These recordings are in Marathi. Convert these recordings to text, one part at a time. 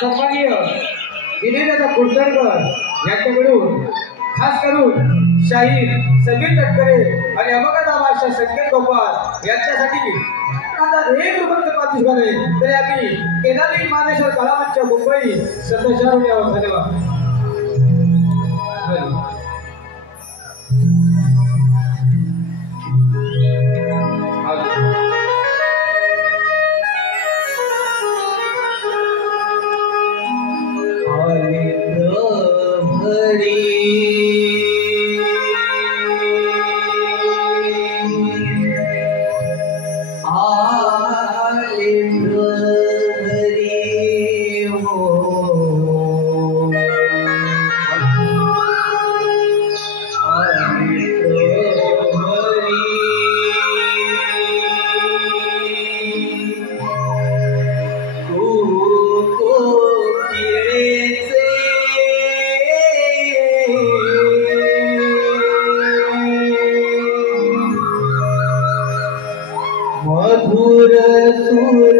सन्माननीय विनयदादा कुलकर्णीकर यांच्याकडून खास करून शाहीर समीर तटकरे आणि अभंगदा भाषा संकेत गोपाळ यांच्यासाठी आता एक रुपये पाठीस झाले तरी आम्ही केदारी मानेश्वर कलावंतच्या मुंबई 17,000 रुपयावर धन्यवाद. मधुर सुर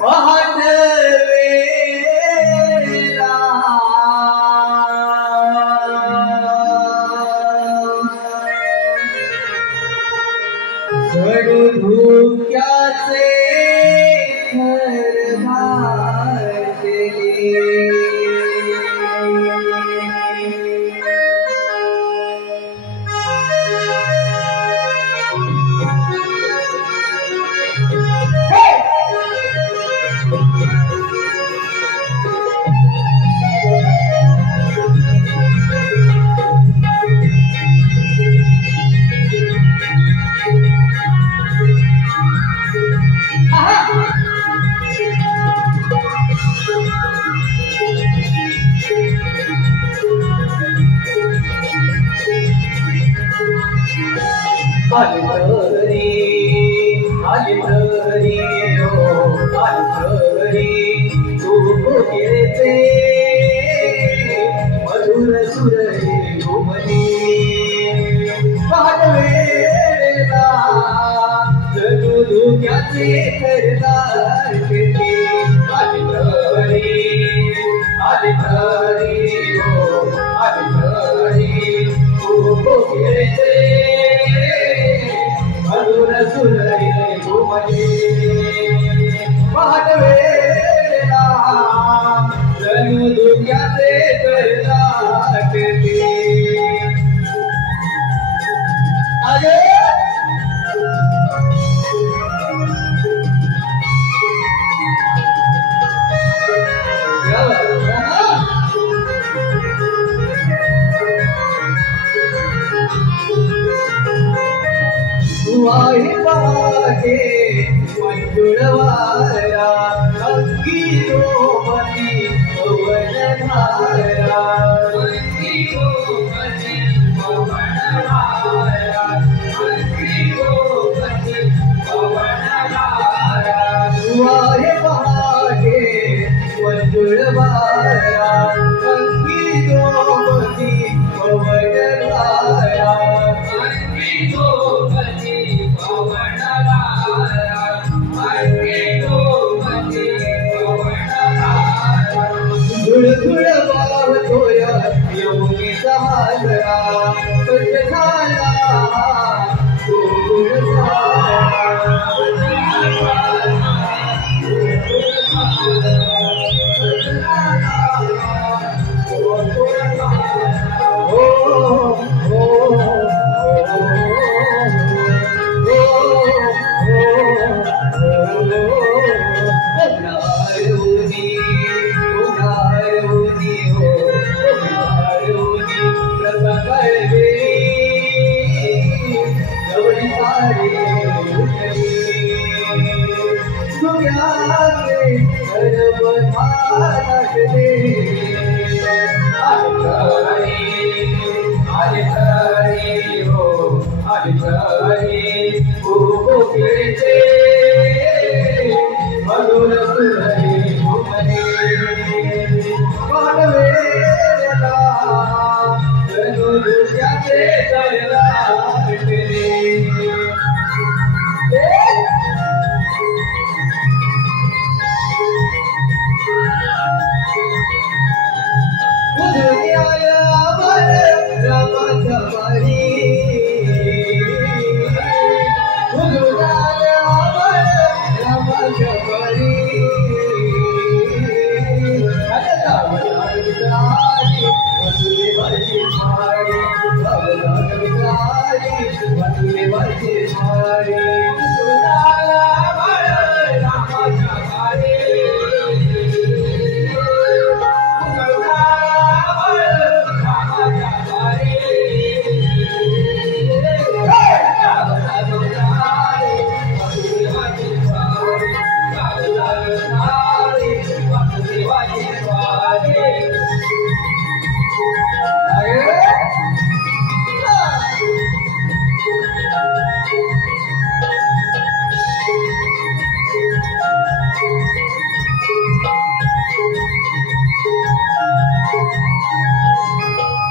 पहाट वेला जडू धुक्याचे आली तू केचे मधुर सुर घुमली पाठवेला जणू धुक्याचे करदार केली. आली तू केचे मधुर सुर घुमली पाठवेला जणू धुक्याचे करदार केली. वाही पाके मंजुळवारा अंगी गोमती पवनधारा अंगी गोमती पवनधारा अंगी गोमती पवनधारा वाही पाके मंजुळवारा अंगी गोमती पवनधारा अंगी गोमती धुळ धुळ वाहतोय यमुनेचा हालरा कट झाला गोकुळ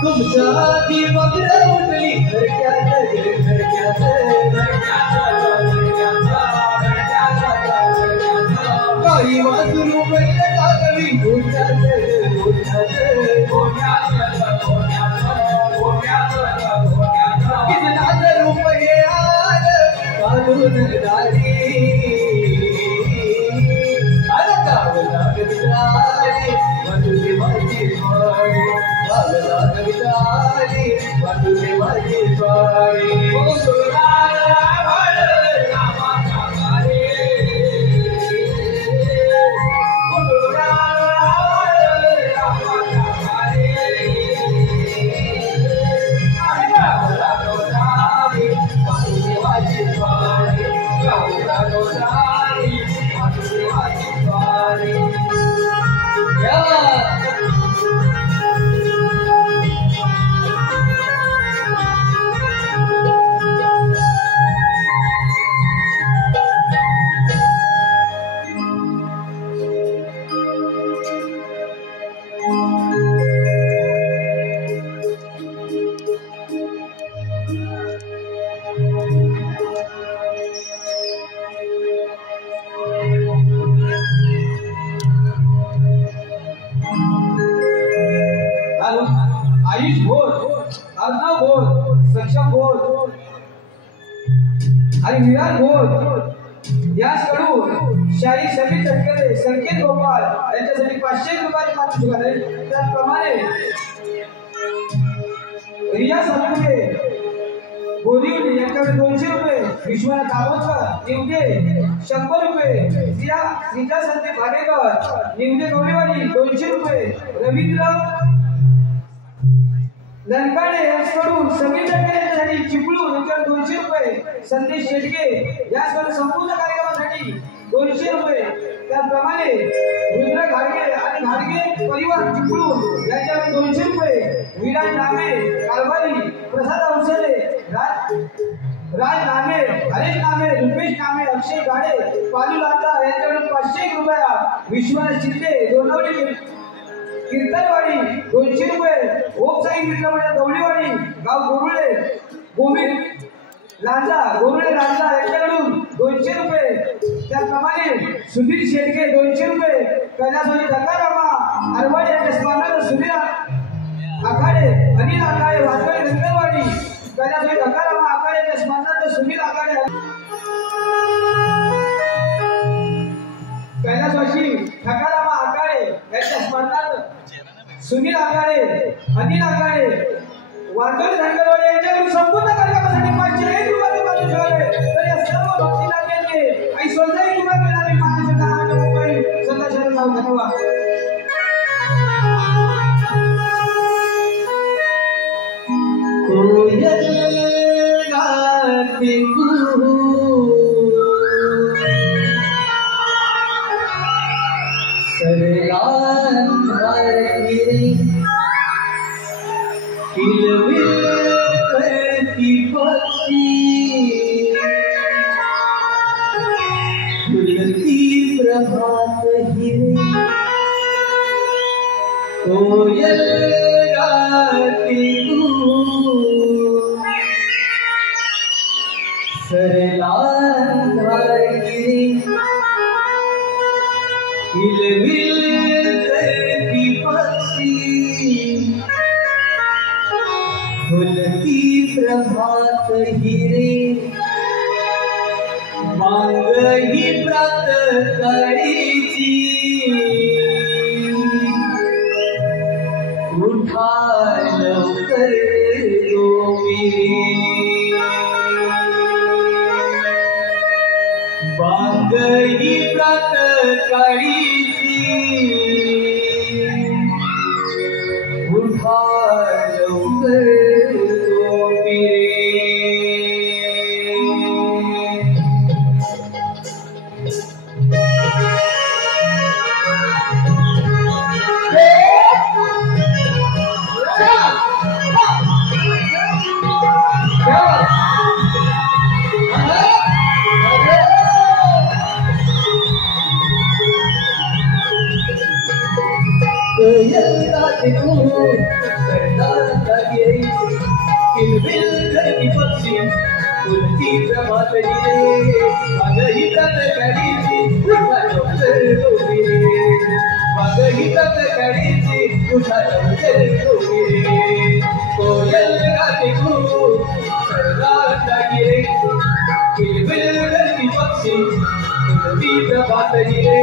तुमच्या आधी मगर उठली घरट्यात काही वाजरू बैल लागली गोठ्यात किती रुपये आल काढून दारी अरे गावला विचारी वासुदेवाची स्वारी गावला विचारी वासुदेवाची स्वारी आयुष घोर, अर्णव घोर, सक्षम घोर आणि विराट घोर याचकडून शाही सभी तटकरे संकेत गोपाळ यांच्यासाठी 500 रुपये मागू शकत आहे. त्याप्रमाणे रिया सातपुते बोरिवली यांच्याकडे 200 रुपये, विश्वनाथ दाभोळकर निवडे 100 रुपये, श्रीजा संदीप भागेकर निवडे डोलेवाडी 200 रुपये, रवींद्र लंकाडे यांच्याकडून सगळी टक्केसाठी चिपळूण यांच्याकडे 200 रुपये, संदेश शेटके याचकडे संपूर्ण कार्यक्रमासाठी 200 रुपये. त्याप्रमाणे रुद्र घाडगे आणि घाडगे परिवार चिपळूण यांच्याकडे 200 रुपये, विराज नामे कारभारी, प्रसाद औषधे, राज नामे, हरेश नामे, रुपेश नामे, अक्षय गाडे, पालू लाता यांच्याकडून 500 रुपया, विश्वनाथ शिंदे दोनवडी कीर्तनवाडी 200 रुपये, ओमसाई मित्रमंडळ दौलीवाडी गाव गोरुळे गोविंद गोरुळे लांजा यांच्याकडून 200 रुपये. त्याप्रमाणे सुधीर शेडके 200 रुपये, कैलासवाडी दत्तारामा अरवाडी यांच्या स्मरणार्थ सुधीर आखाडे, अनिल आखाडे वाजवाडी रंगवाडी, कैलासवाडी दत्तारामा आखाडे यांच्या स्मरणार्थ सुनील आखाडे, कैलासवासी ठकारामा आखाडे यांच्या स्मरणार्थ सुनील आखाडे, अनिल आखाडे, वाजवाडी रंगवाडी यांच्याकडून संपूर्ण कार्यक्रमासाठी 501 रुपये मागू शकले. तर या सर्व भक्तीनाट्यांचे आई स्वतःही उभा केलेले महाराष्ट्राच्या मुंबई सदाशरण नाव धन्यवाद. कोयल गाते सरलान गिरे किलबिल करती पक्षी खुलती प्रभात हिरे कोयल गाती सरलान गिरे किलबिल करती पक्षी खुलती प्रभात हिरे मांग ही प्रात काळीची उठा लवकर मांग ही प्रात काळीची उठा लवकर कोयल गाते सरदार गिरायची किलबिल करती पक्षी फुलती प्रभात गिरे मागही प्रतकाळीची उठा लवकर डोबी रे मागही प्रतकाळीची उठा लवकर डोबी रे कोयल गाते खूप सर्वांना गिरे किलबिल करती पक्षी फुलती प्रभात गिरे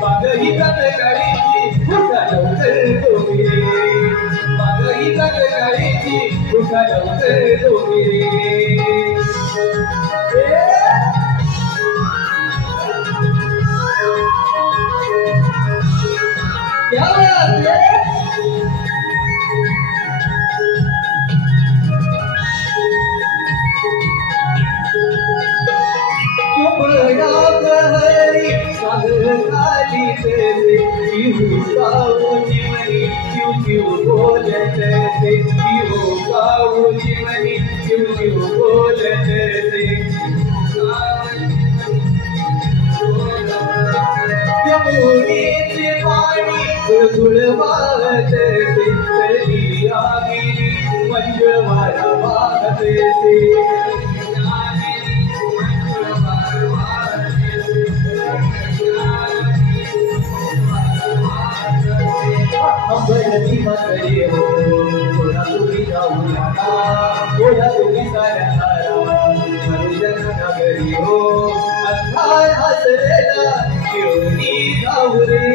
मागही प्रतकाळीची उठा लवकर डोबी रे मागही प्रतकाळीची उठा लवकर डोबी रे क्या बात है बड़ा कहरी सागराली तेरे जीव गाओ जीवनी जीव जीव बोलते से जीव गाओ जीवनी जीव जीव बोलते से यमुनेचे पाणी गुळगुळ वाहते से चली आगिरी मंजुळ वारा वाहते से अंबरती मकरे हो थोडा तुम्ही जाऊ नका थोडा तुम्ही साऱ्या मनुजन नगरी हो अंधार हसरेला मिळूनी जाऊ रे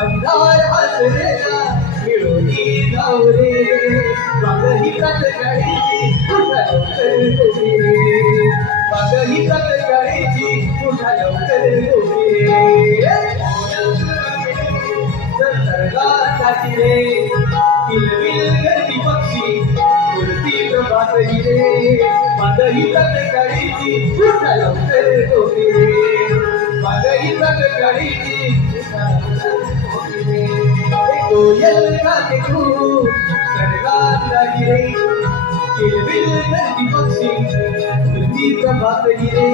अंधार हसरेला मिळूनी जाऊ रे मागही प्रतकाळीची उठा लवकर डोबी रे मागही प्रतकाळीची उठा लवकर डोबी रे सर्वांसाठी रे किलबिल करती पक्षी फुलती प्रभात गिरे मागही प्रतकाळीची उठा लवकर डोबी रे मागही प्रतकाळीची उठा लवकर डोबी रे कोयल गाते खूप सर्वांना गिरे किलबिल करती पक्षी फुलती प्रभात गिरे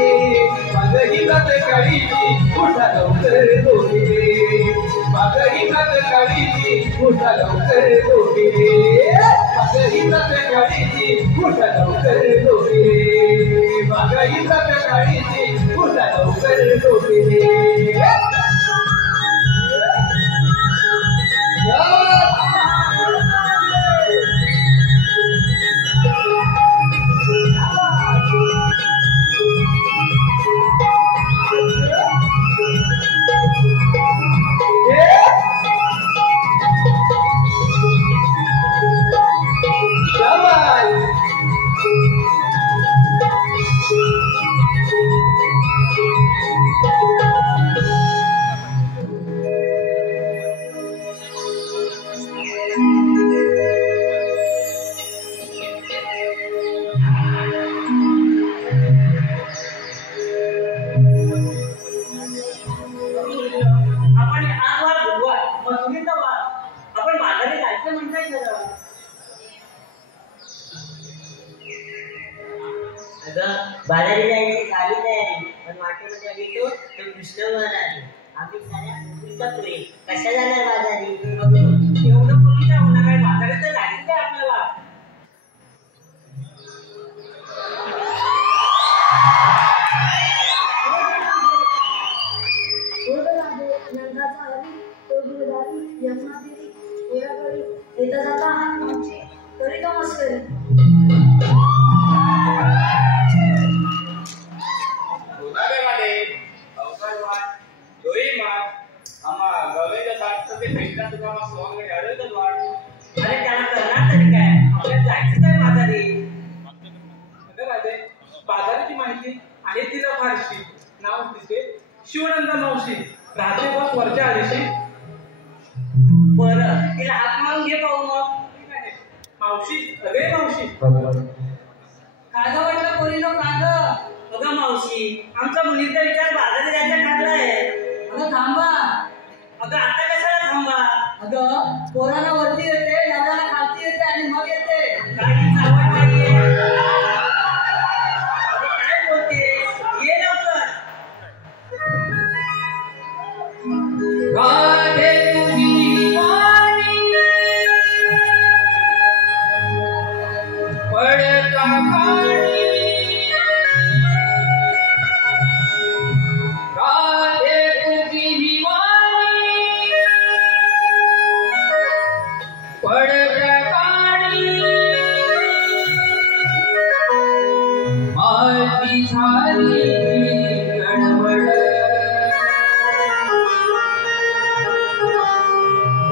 मागही प्रतकाळीची उठा लवकर डोबी रे मागही प्रतकाळीची उठा लवकर डोबी रे मागही प्रतकाळीची उठा लवकर डोबी रे मागही प्रतकाळीची उठा लवकर डोबी रे बाजारी जायची झाली तयारी पण वाटेमध्ये गेलो तो कृष्ण महाराज आम्ही साऱ्या मुलीच्या पुढे कशा जाणार बाजारी एवढं मुली जाऊ नका बाजारात तर जायचं आहे आपल्याला तरी का मस्करी अरे त्याला करणार तरी काय आपल्याला जायचं काय बाजारी बाजाराची माहिती आहे तिला फारशी नाव तिचे शिवनंदा मावशी राहते बस वरच्या आधीशी बरं तिला हात मारून घे पाहू मग मावशी अरे मावशी कागं वाटलं पोरीनो कागं अगं मावशी आमचा मुलीचा विचार बाजारी जायचा ठरलाय अगं थांबा अगं आता कशाला थांबा अगं पोरांना वरती येते दादाला खालती येते आणि मग येते काही आवड नाहीये अगं काय बोलते ये लवकर राधे तुझी वाणी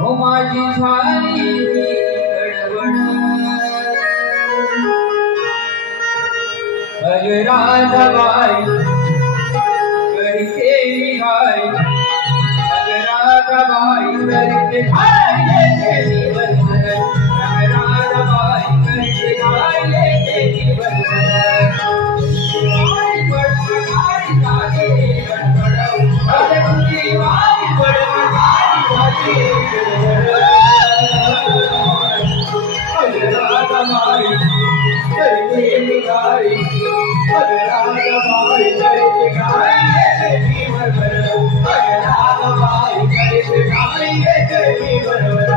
हो माझी झाली गडबड अरे राधाबाई करते निघाय अरे राधाबाई करते खायले तेरी बरबर अरे राधाबाई करते खायले तेरी बरबर आई बड़बड़ाई जागे गड़बड़ अरे तुझी आई बड़बड़ाई जागे गड़बड़ अरे राधाबाई करते निघाय अरे राधाबाई करते खायले तेरी बरबर अरे राधाबाई करते खायले तेरी बरबर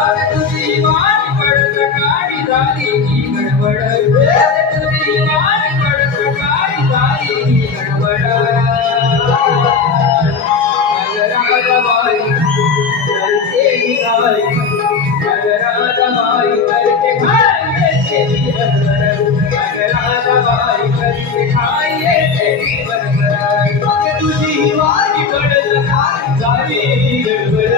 अरे तुझी आई बड़बड़ाई जागे गड़बड़ अरे तुझी आई बड़बड़ाई जागे गड़बड़ अरे राधाबाई करते निघाय अरे राधाबाई करते खायले तेरी बरबर अरे राधाबाई करते खायले तेरी बरबर अरे तुझी वाली बड़बड़ाई जागे गड़बड़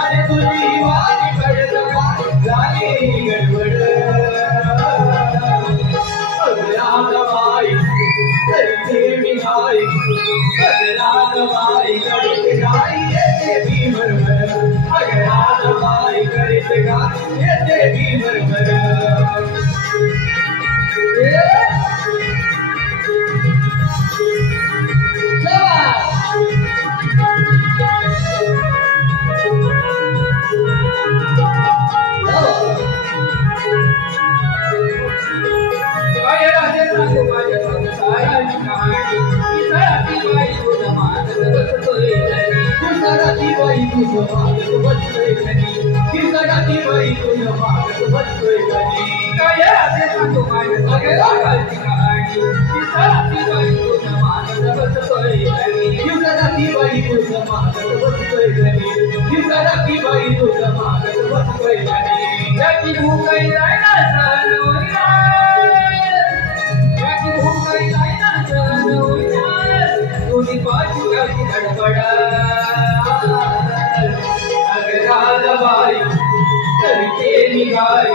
अरे तुझी वाली बड़बड़ाई जागे गड़बड़ अरे राधाबाई करते निघाय अरे राधाबाई करते खायले तेरी बरबर अरे राधाबाई करते खायले तेरी बरबर राधाबाई करते निघाय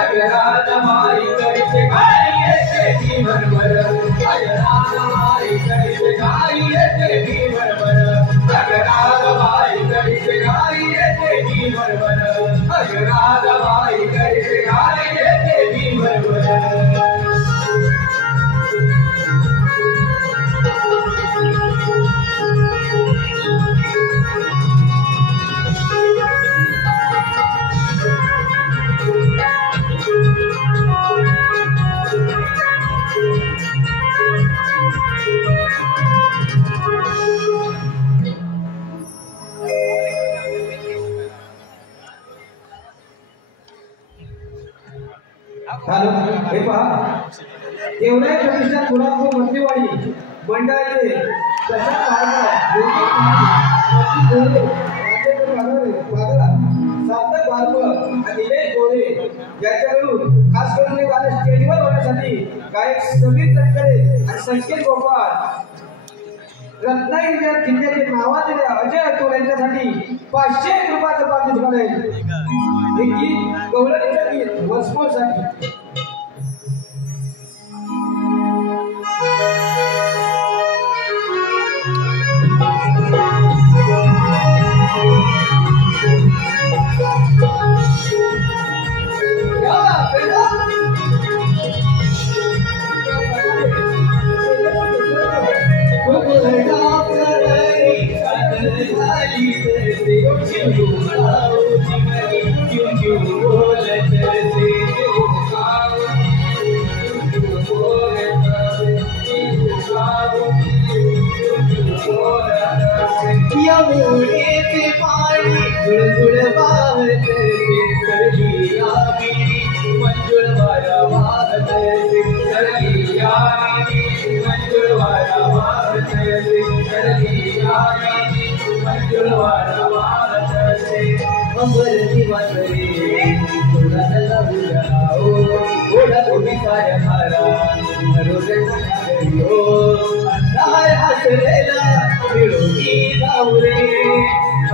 अरे राधाबाई करते खायले तेरी बरबर अरे राधाबाई करते खायले तेरी बरबर अरे राधाबाई करते खायले तेरी बरबर अरे राधाबाई करते खायले तेरी बरबर हे पहा एवढ्या प्रतिष्ठान कोल्हापूर मध्यवाडी मंडळाचे सार्थक बारबर आणि निलेश गोरे यांच्याकडून खास करून हे गाणं स्टेजवर होण्यासाठी गायक समीर तटकरे आणि संकेत गोपाळ रत्नागिरी जिल्ह्याचे नावाजलेल्या अजय अतोल यांच्यासाठी 500 रुपयाचं पारितोषिक आहे. हे गीत गौरवण्याचं गीत वसमोसाठी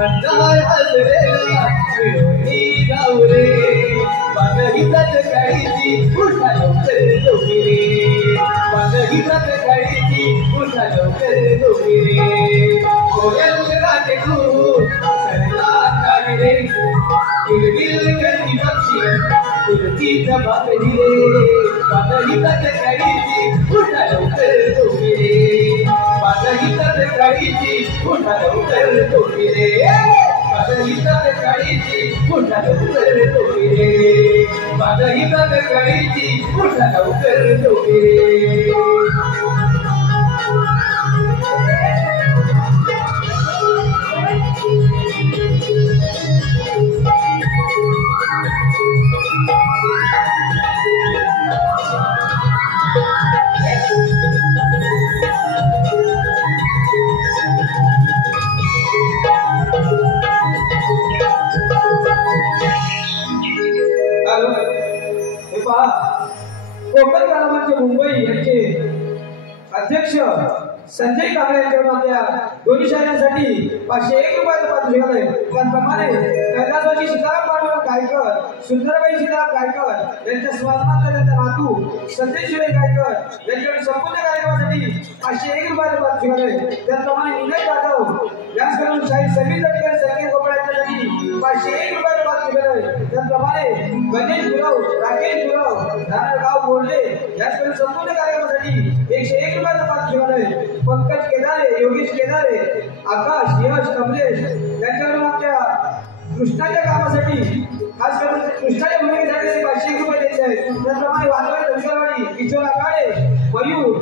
मंदार हसरेला मिळून जाऊ रे बागहितात काळीची उठा लवकर दोघी रे बागहितात काळीची उठा लवकर दोघी रे कोयल गाते खूप सरला काढ रे किलबिल करती पक्षी तुलसीचा बागही रे बागहितात काळीची उठा लवकर दोघी रे बागहितात काळीची उठा लवकर दोघी रे बागहितात काळीची उठा लवकर दोघी रे बागहितात काळीची उठा लवकर दोघी रे कोकण कलामंच मुंबई यांचे अध्यक्ष संजय कांबळे यांच्याकडून आपल्या दोन्ही शहरांसाठी 501 रुपयाचं पारितोषिक आलंय. त्याचप्रमाणे कैलासवासी सीताराम पांडुरंग गायकर, सुंदरबाई सीताराम गायकर यांच्या स्मरणार्थ त्यांचा नातू संजय शिवाय गायकर यांच्याकडून संपूर्ण कार्यक्रमासाठी 501 रुपयाचं पारितोषिक आलंय. त्याचप्रमाणे विनय जाधव यांच्याकडून शाहीर समीर तटकर, संकेत गोपाळ यांच्यासाठी 501 रुपयाचं पारितोषिक आलंय. त्याचप्रमाणे गणेश गुरव, राकेश गुरव, नारायणगाव बोर्डे यांच्याकडून संपूर्ण कार्यक्रमासाठी 101 रुपयाचं पारितोषिक आलंय. पंकज केदारे, योगेश केदारे, आकाश, यश, कमलेश यांच्याकडून आमच्या कृष्णाच्या कामासाठी खास करून कृष्णाच्या भूमिकेसाठी 501 रुपये द्यायचे आहेत. त्याचप्रमाणे वानवडे धनगरवाडी, किशोर आकाडे, मयूर,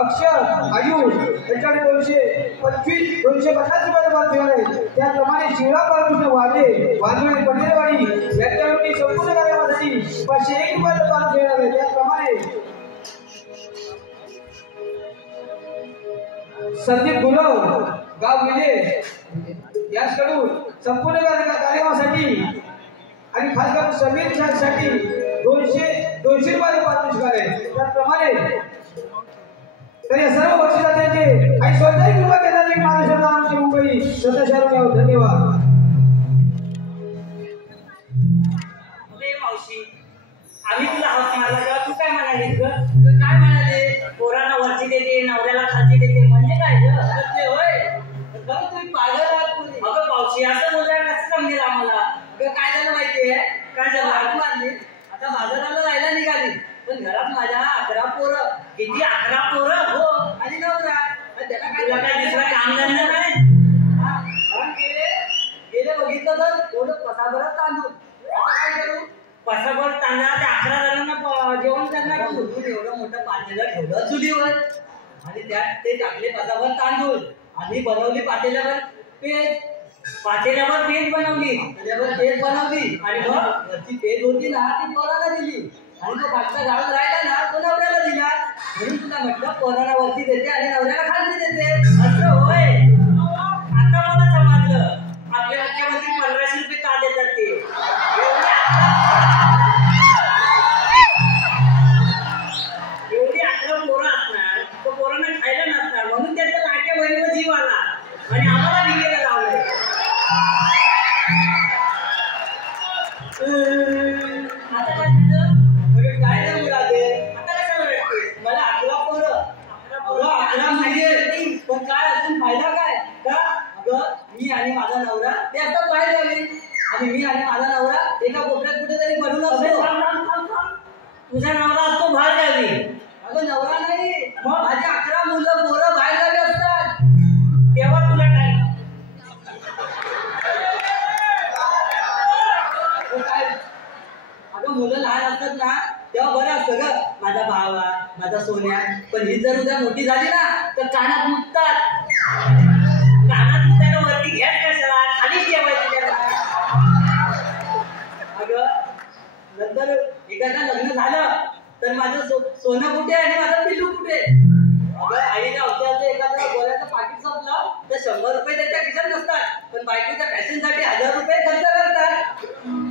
अक्षर, आयुष यांच्याकडे 225, 250 रुपयाचं पारितोषिक आहे. त्याचप्रमाणे शिवराम बाळकृष्ण वाजे, वानवडे पटेलवाडी यांच्याकडून संपूर्ण कार्यक्रमासाठी 501 रुपयाचं पारितोषिक आहे. त्याचप्रमाणे संदीप गुरव, गाव विले याचकडून संपूर्ण कार्यक्रमासाठी आणि खास करून समीर साठी 200 रुपये पारितोषिक आहे. त्याचप्रमाणे तर या सर्व बक्षिसाचे आणि स्वतःही कृपा केंद्राची महाराष्ट्र मुंबई स्वतः शहर धन्यवाद. मावशी आम्ही तुला हात मारला तेव्हा तू काय म्हणालीस ग? काय म्हणाले? पोरांना वरची देते, नवऱ्याला खालची देते म्हणजे काय ग? ते होय बघ तुम्ही पागल आहात. अगं मावशी असं बोलायला कसं समजेल आम्हाला? काय झालं माहितीये? काय झालं? हात मारली आता बाजाराला जायला निघाली पण घरात माझ्या 11 पोरं. किती? 11 पोरं? हो. आणि नवरा त्याला काय दुसरा कामधंदा नाही. गेले बघितलं तर थोडं पसाभरात तांदूळ. आता काय करू? पसाभर तांदळा त्या 11 जणांना जेवण करणार. तू एवढं मोठं पातेलं ठेवलं चुलीवर आणि त्यात ते टाकले पसाभर तांदूळ आणि बनवली पातेल्यावर पेज. पातेल्यावर पेज बनवली, त्याच्यावर पेज बनवली आणि मग वरची पेज होती ना ती पोराला दिली आणि तो खालचा गाळून राहिला ना तो नवऱ्याला दिला. म्हणून तुला म्हटलं पोराला वरती देते आणि नवऱ्याला खालची देते. असं होय? आता मला समजलं आपल्या वाक्यामध्ये 1500 रुपये का देतात ते. एवढी 11 पोरं असणार तो पोरांना खायला नसणार म्हणून त्याच्या लाडक्या बहिणीवर जीव आला आणि आम्हाला भिकेला लावलंय. आता काय तुझं? काय नाही मुलादे. आता कशाला रडतेस? मला 11 पोरं 11 मुली पण काय अजून फायदा काय का? अगं मी आणि माझा नवरा ते आता बाहेर झाले आणि मी आणि माझा नवरा एका कोपऱ्यात कुठेतरी बनून असतो. तुझा नवरा असतो बाहेर गावी. अगं नवरा नाही मग माझी 11 मुलं पोरं बाहेर गावी असतात तेव्हा तुला काय? अगं मुलं लहान असतात ना तेव्हा बरं असतं ग. माझा भावा, माझा सोन्या. पण ही जर उद्या मोठी झाली ना तर कानात मुततात. कानात मुतायला वरती घ्याच कशाला? खालीच ठेवायची त्याला. अगं नंतर एखादा लग्न झालं तर माझं सोनं कुठे आणि माझा पिल्लू कुठे? अगं आईने औषधाचं एखाद्या गोळ्याचं पाकिट संपलं तर 100 रुपये त्याच्या खिशात नसतात पण बायकोच्या फॅशनसाठी 1000 रुपये खर्च करतात.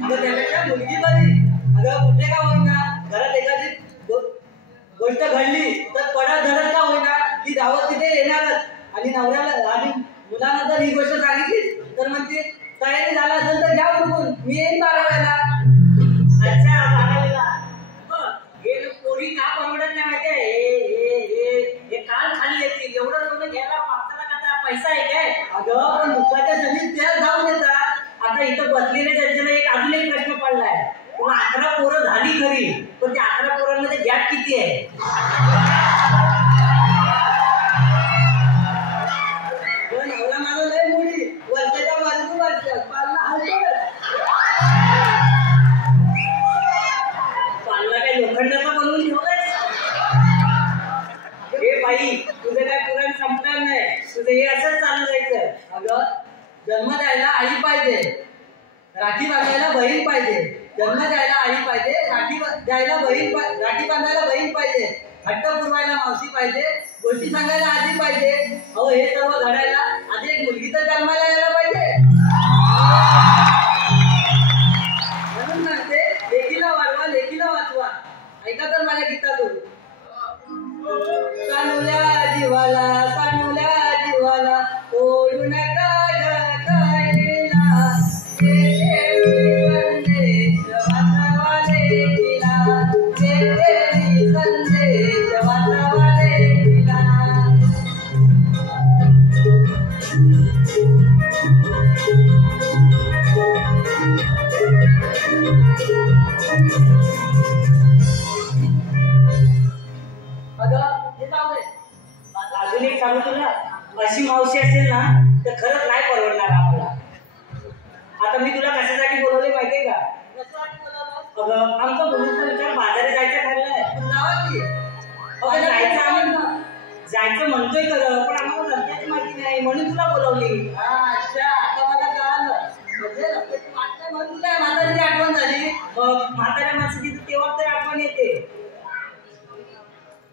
अगं त्यापेक्षा मुलगी बरी. अगं कुठे का होईना घरात एखादी गोष्ट घडली तर पडा धडक का होईना ती धावत तिथे येणारच आणि नवऱ्याला आणि मुलांना जर ही गोष्ट सांगितली तर म्हणते तयारी झाला असेल तर घ्या उरकून, मी येईन 12 अच्छा 12ला. हे पोरी का परवडत नाही माहितीये, हे काल खाली येतील एवढं लोक घ्यायला मागताना का पैसा आहे काय? अगं पण दुपारच्या संधीत त्या जाऊन येतात. आता इथं बसलेले त्यांच्याला अजून एक प्रश्न पडलाय, तुला 11 पोरं झाली खरी, पण त्या 11 पोरांमध्ये गॅप किती आहे? पण एवढा माझा लय मुली वर्षाच्या बाजूला वाटतात पालना हलतोच. पालना काय लोखंडाचा बनवून ठेवलाय? हे बाई तुझं काय पुराण संपणार नाही, तुझं हे असंच चालू जायचं. अगं जन्म द्यायला आई पाहिजे, राखी बांधायला बहीण पाहिजे. जन्म द्यायला आई पाहिजे, राखी द्यायला बहीण राखी बांधायला बहीण पाहिजे, हट्ट पुरवायला मावशी पाहिजे, गोष्टी सांगायला आजी पाहिजे. अहो हे सर्व घडायला आधी एक मुलगी तर जन्माला यायला पाहिजे. म्हणून म्हणते लेकीला वाढवा, लेकीला वाचवा. ऐका तर माझ्या गीतातून, सानुल्या जीवाला ओढू नका ढकलीला, संदेश वाचवाले तिला, संदेश वाचवाले तिला. अजून एक सांगू तुला, अशी मावशी असेल ना तर खरंच नाही परवडणार आम्हाला. आता मी तुला कशासाठी बोलवले माहितीये का? अगं आमचा भविष्य विचार बाजारात जायचं ठरलंय. जायचं म्हणतोय खरं, पण आम्हाला रस्त्याची माहिती नाही म्हणून तुला बोलवली. अच्छा आता मला कळालं, म्हणजे रस्त्याची वाट नाही म्हणून काय म्हातारीची आठवण झाली. मग म्हाताऱ्या माणसाची तेव्हा तर आठवण येते.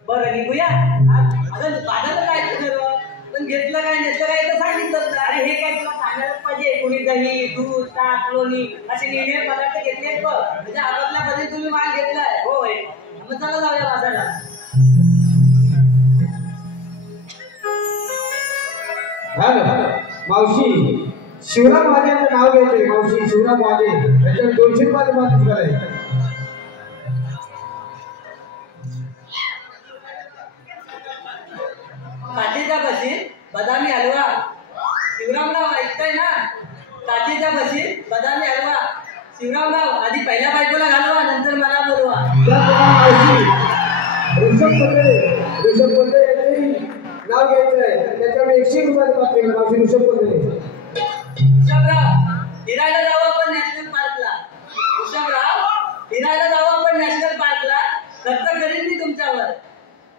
बरं निघूया. अगं बाजारात काय ठरवलं, पण घेतलं काय नेतलं काय तर सांगितलं. अरे हे काय तुला सांगायलाच पाहिजे, कोणी दही दूध ताक लोणी असे निर्णय पदार्थ घेतले बघ. म्हणजे आपापल्या बदली तुम्ही माल घेतलाय. होय मग चला जाऊया बाजारात. हॅलो मावशी, शिवराम वाजे यांचं नाव घ्यायचंय. मावशी शिवराम वाजे यांच्यावर 200 रुपयाचं मात्र करायचं. काठीच्या बशीत बदामी हलवा. शिवरामराव ऐकताय ना? काठीच्या बशीत बदामी हलवा. शिवरामराव आधी पहिल्या बायकोला घालवा, नंतर मला बोलवा. ऋषभ पंत यांचंही नाव घ्यायचंय. त्याच्यावर 100 रुपयाचं मात्र करा. मावशी ऋषभ पंत. ऋषभराव फिरायला जाऊ आपण नॅशनल पार्कला. ऋषभराव फिरायला जाऊ आपण नॅशनल पार्कला, खर्च करीन मी तुमच्यावर.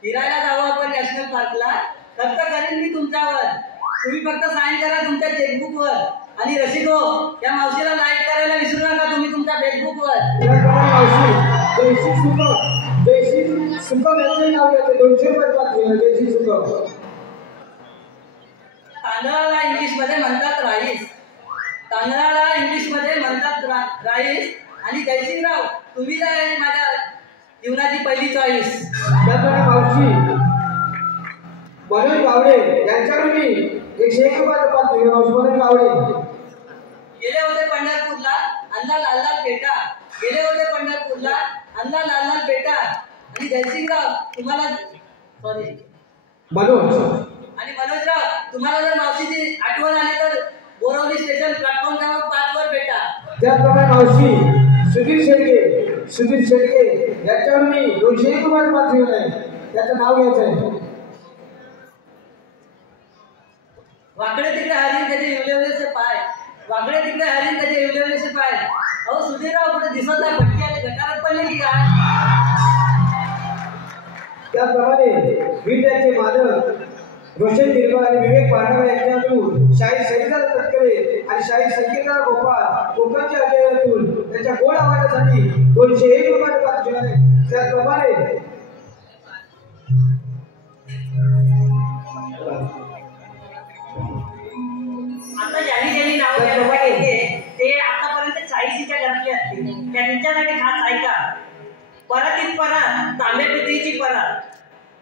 फिरायला जाऊ आपण नॅशनल पार्कला, खर्च करीन मी तुमच्यावर. तुम्ही फक्त साईन करा तुमच्या चेकबुकवर. आणि रशीद हो, त्या मावशीला लाईक करायला विसरू नका तुम्ही तुमच्या फेसबुकवर. जयश्री सुकम यांचंही नाव घ्यायचं. 200 रुपयाचं मात्र. जयश्री सुकम. तांदळाला इंग्लिशमध्ये म्हणतात राईस. तांदळाला इंग्लिशमध्ये म्हणतात राईस. आणि जयसिंगराव तुम्ही आहे माझ्या जीवनाची पहिली चॉईस. त्याप्रमाणे मावशी मनोज गावडे यांच्याकडून मी 101 रुपयाचं पात्र. मावशी मनोज गावडे गेले होते पंढरपूरला, अण्णा लाल पेटा. गेले होते पंढरपूरला, अण्णा लाल पेटा. आणि जयसिंगराव तुम्हाला सॉरी मनोज आणि मनोजराव तुम्हाला जर मावशीची आठवण आली तर बोरवली स्टेशन प्लॅटफॉर्म क्रमांक 5 वर भेटा. त्याचप्रमाणे मावशी सुधीर शेडके यांच्यावर मी 201 रुपयाचं पात्र घेऊन आहे. त्याचं नाव घ्यायचं आहे. वाकडे तिकडे हरीण त्याचे इवलेवलेचे पाय. वाकडे तिकडे हरीण त्याचे इवलेवलेचे पाय. अहो सुधीरराव कुठे दिसत नाही, भटकी आले गटारात पडले की काय? त्याचप्रमाणे बीड यांचे मालक रोशन गिरगाव आणि विवेक पांढरा यांच्यातून शाहीर शैलजा तटकरे आणि शाहीर संकेतराव गोपाळ कोकणच्या अजयातून त्यांच्या गोड आवाजासाठी 201 रुपयाचं पात्र घेऊन आहे. त्याचप्रमाणे आता ज्यांनी नाव घेतले ते आतापर्यंत 40च्या घरातले असतील. त्यांच्यासाठी खास ऐका. परातीत परात तांब्या पितळीची परात.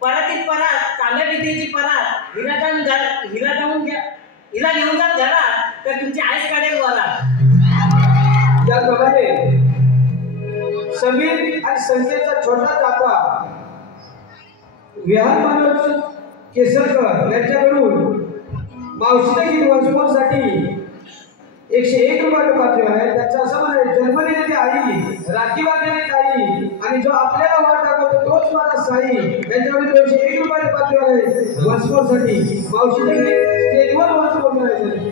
परातीत परात तांब्या पितळीची परात. हिला घेऊन जा घरात तर तुमची आईस काढेल वरात. समीर आणि संजयचा छोटा काका विहार मनोज केसरकर यांच्याकडून मावशीला गीत वाचवण्यासाठी 101 रुपये पाठवले आहे. त्याचं असं म्हणाले, जन्म दिलेली आई, राखी बांधलेली ताई आणि जो आपल्याला वाट दाखवतो तोच माझा साई, यांच्याकडून 201 रुपये पाठवले आहे वाचवण्यासाठी. मावशीला गीत स्टेजवर वाचवून करायचं.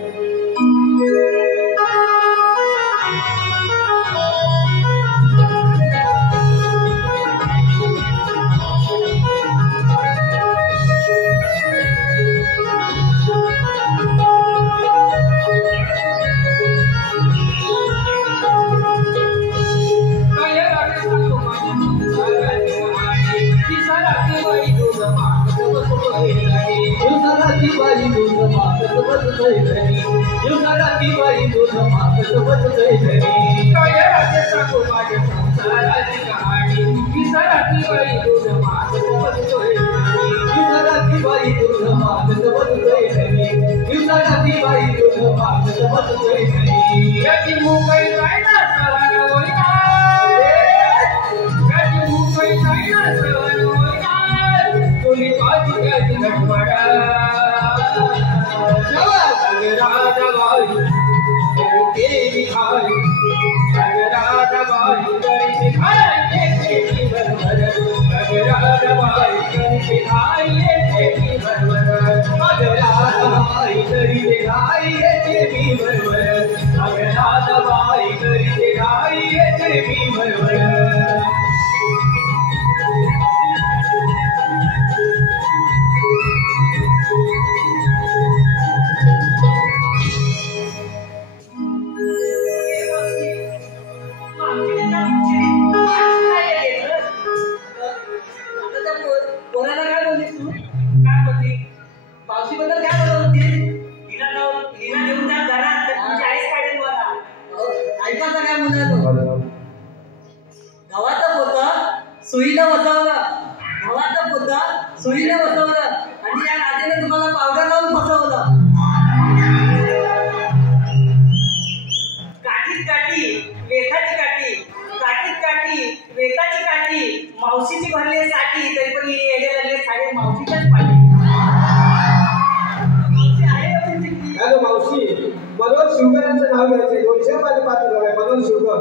मनोज शिवकर यांचं नाव घ्यायचं. 200 रुपये पाठवलं आहे मनोज शिवकर.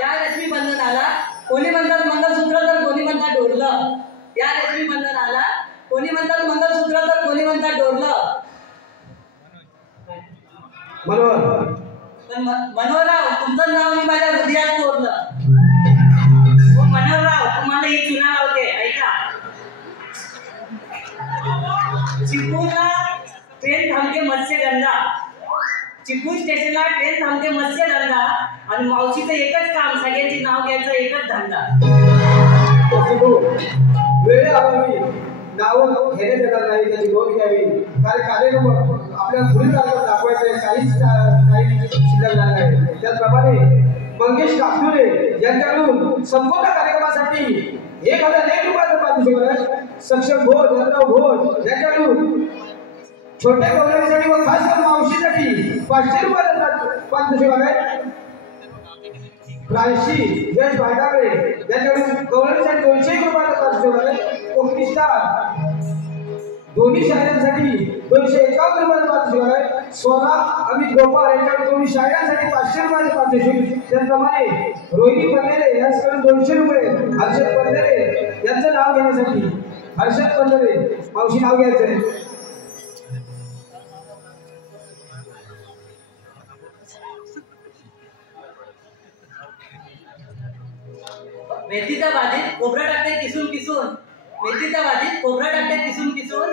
या लक्ष्मी बंधनाला कोणी म्हणतात मंगळसूत्र तर कोणी म्हणतात डोरलं. या लक्ष्मी बंधनाला कोणी म्हणतात मंगळसूत्र तर कोणी म्हणतात डोरलं. पण मनोहरराव, तुमचं नाव मी माझ्या हृदयात कोरलं. मनोहरराव, तुम्हाला ही चुना लावते, ऐका. चिपळूणला ट्रेन थांबते मत्स्यगंधा. चिपळूण स्टेशनला ट्रेन थांबते मत्स्यगंधा आणि मावशीचं एकच काम, सगळ्यांची नाव घ्यायचं, एकच धंदा. वेळ आली नाव घेणे देणार नाही, त्याची नोंद घ्यावी. कारण कार्यक्रम आपल्याला पुढील कार्यक्रम दाखवायचे काही शिल्लक झाला आहे. त्याचप्रमाणे मंगेश कापडुले यांच्याकडून संपूर्ण कार्यक्रमासाठी 1001 रुपयाचं पारितोषिक. सक्षम घोष, धनराव घोष यांच्याकडून छोट्या गौरवासाठी व खास करून मावशीसाठी 500 रुपयाचं पारितोषिक आहे. रायशी जयेश भायडागळे यांच्याकडून गौरवासाठी 201 रुपयाचं पारितोषिक आहे. कोकणीस्टार दोन्ही शाळांसाठी 251 रुपयाचं पारितोषिक आहे. सोना अमित गोपाळ यांच्याकडून दोन्ही शाळांसाठी 500 रुपयाचं पारितोषिक. त्याचप्रमाणे रोहिणी पंधरे यांच्याकडून 200 रुपये. हर्षद पंधरे यांचं नाव घेण्यासाठी हर्षद पंधरे मावशी नाव घ्यायचं आहे. मेथीच्या भाजीत खोबरं टाकते किसून किसून. मेथीच्या भाजीत खोबरं टाकते किसून किसून.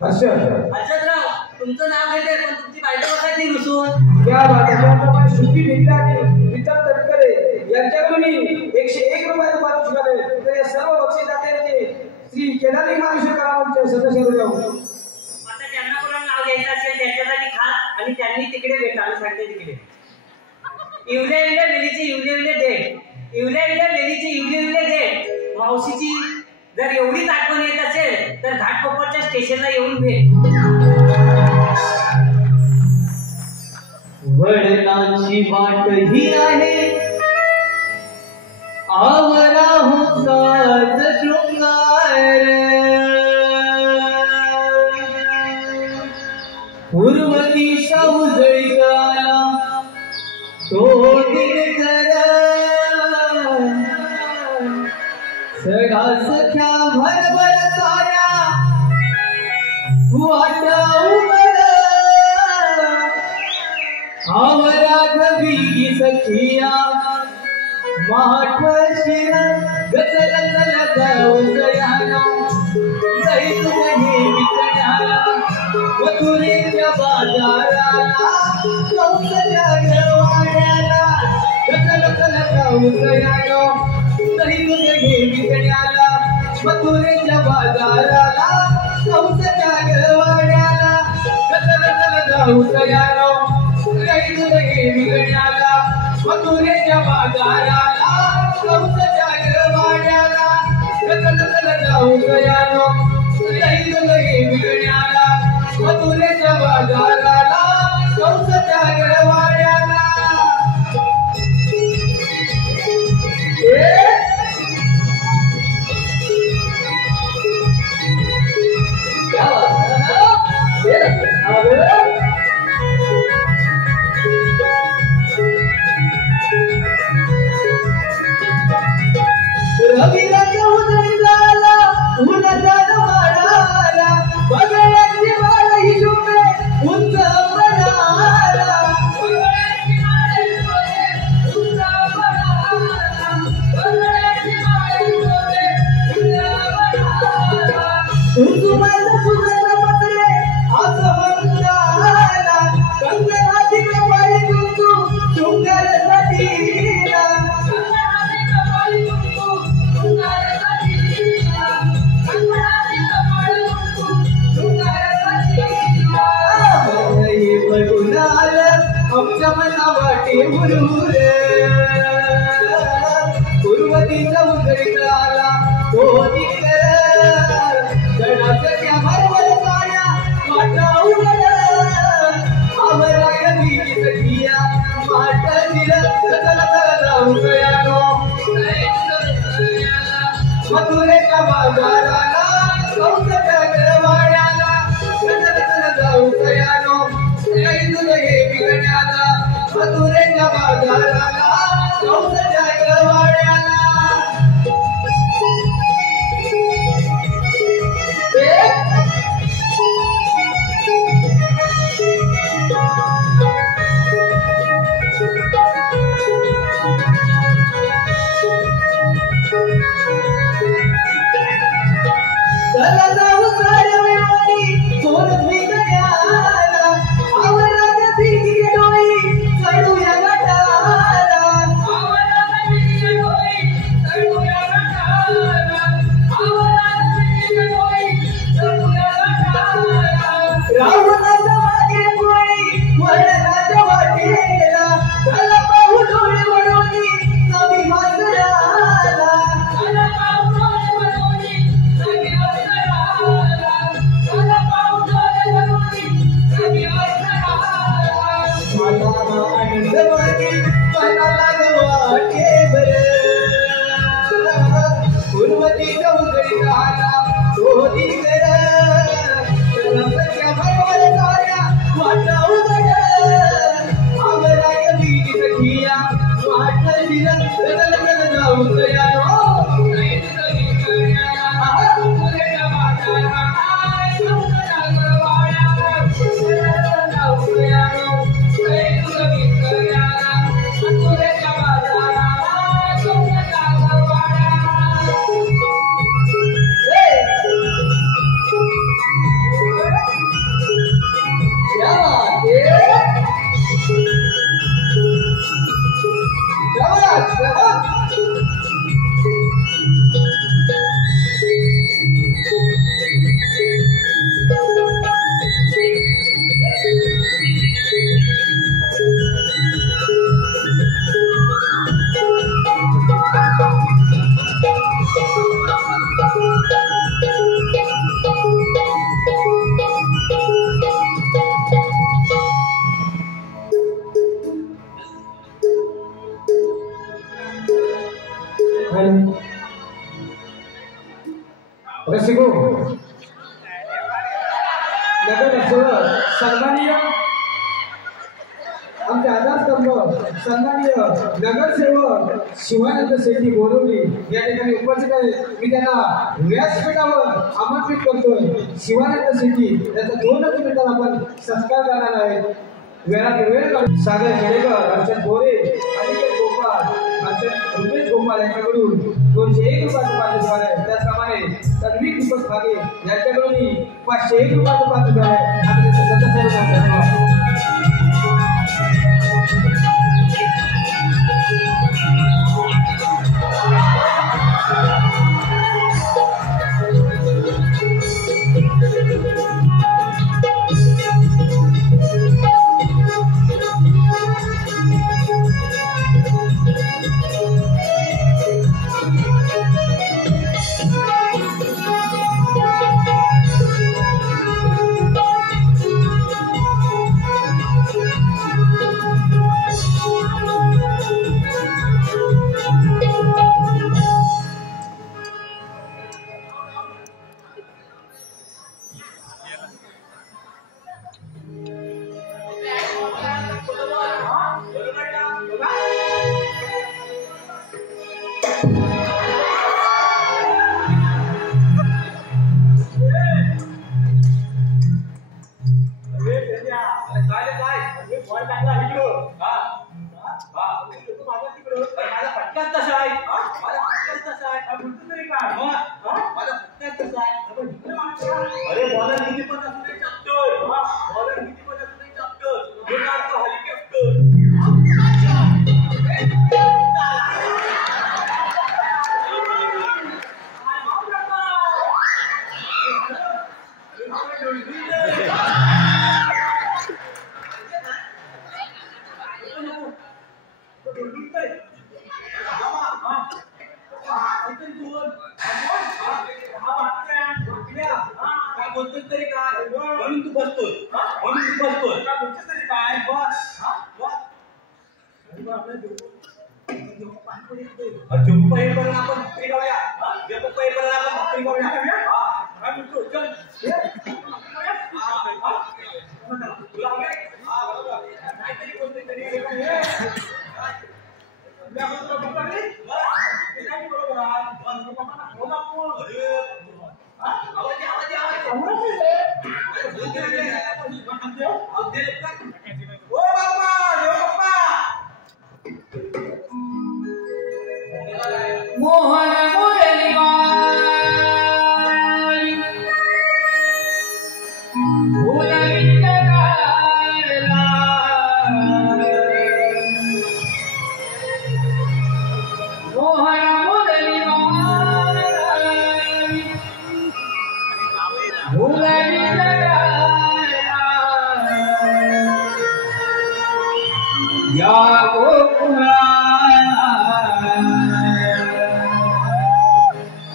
हर्षदराव, तुमचं नाव घेते पण तुमची बायको बसायची रुसून. या भागात श्रुती भिंडे आणि विठ्ठल तटकरे यांच्याकडून 101 रुपयाचं पारितोषिक आहे. तर या सर्व बक्षिसाचे श्री केदारी महाराष्ट्र कलावंत सदस्य जाऊ. आता ज्यांना कोणाला नाव घ्यायचं असेल त्यांच्यासाठी खास आणि त्यांनी तिकडे भेटा. आम्ही सांगते तिकडे इवले इवले वेलीची इवले इवले दे. इवले इवले वेलीची इवले इवले दे. मावशीची जर एवढीच आठवण येत असेल तर घाटकोपरच्या स्टेशनला येऊन भेट. माझी वाट ही आहे आवरा हुसाच शृंगार पूर्व दिशा उजळीला तो दिनकर सगळा सख्या भरभर साऱ्या वाट उघड आवरा गवी सखिया माठ शिर गचल जाऊसयाना जाई तुझे विकण्याला मथुरेच्या बाजाराला कौसल्या गवाड्याला गचल जाऊसयाना जाई तुझे विकण्याला मथुरेच्या बाजाराला कौसल्या गवाड्याला गचल जाऊसयाना जाई तुझे विकण्याला मथुरेच्या बाजाराला कौसल्या गवाड्याला गचल जाऊसयाना जाई तुझे विकण्याला मथुरेच्या बाजाराला कौसल्या गवाड्याला रविराज उदळीला उन्हाचा वाढाला बगळ्याची वाढ ही शुभे उंच बनाला बगळ्याची वाढ ही शुभे उंच बनाला बगळ्याची वाढ ही शुभे उंच बनाला कुसुमाचा सुगंध पसरे आसमंताला कंगनाची कपाळी कुंकू शृंगार सतीला आमच्या मनावाटे मुरुर पूर्वतीचा उजळीला आला तो दिनकर सणाच्या भरभर साड्या वाटा उघड आवरा गवी सखिया माठ शिर गचल जाऊसयाना मथुरेच्या बाजाराला कौसल्या गवाड्याला गचल जाऊसयाना जाई तुझे विकण्याला मथुरेच्या बाजाराला कौसल्या गवाड्याला चला जाऊ सारवणी कोण विकण्याला आवरा गवी डोई चढूया गटाला आवरा गवी डोई चढूया गटाला आवरा गवी डोई चढूया गटाला राहुलाचा मागे कोणी वरणाच्या वाटेला चला पाहू डोळे वडोनी नवी वासराला चला पाहू डोळे वडोनी नवी वासराला चला पाहू डोळे वडोनी नवी वासराला मला आनंद वाटे मनाला वाटे पूर्वतीच्या उजळीला आला तो दिनकर सणाच्या भरभर साऱ्या वाटा उघड आवरा गवी सखिया माठ शिर गचल जाऊसयाना जाई तुझे विकण्याला मथुरेच्या बाजाराला कौसल्या गवाड्याला गचल जाऊसयाना जाई तुझे विकण्याला मथुरेच्या बाजाराला कौसल्या गवाड्याला नगरसेवक सन्माननीय आमचे आधारस्तंभ सन्माननीय नगरसेवक शिवानंद शेट्टी बोरवली या ठिकाणी उपस्थित आहेत. मी त्यांना व्यासपीठावर आमंत्रित करतोय. शिवानंद शेट्टी याचा 2 मिनिटात आपण सत्कार करणार आहे. वेळात वेळ काढून सागर खेडेकर, अर्चन बोरे, अनिकेत गोपाळ, अर्चन रुपेश गोपाळ यांच्याकडून 201 रुपयाचं पारितोषिक आहे. त्याचप्रमाणे तन्वी दीपक भागे यांच्याकडून 501 रुपयाचं पारितोषिक आहे. आम्ही त्याचं सदस्य धन्यवाद.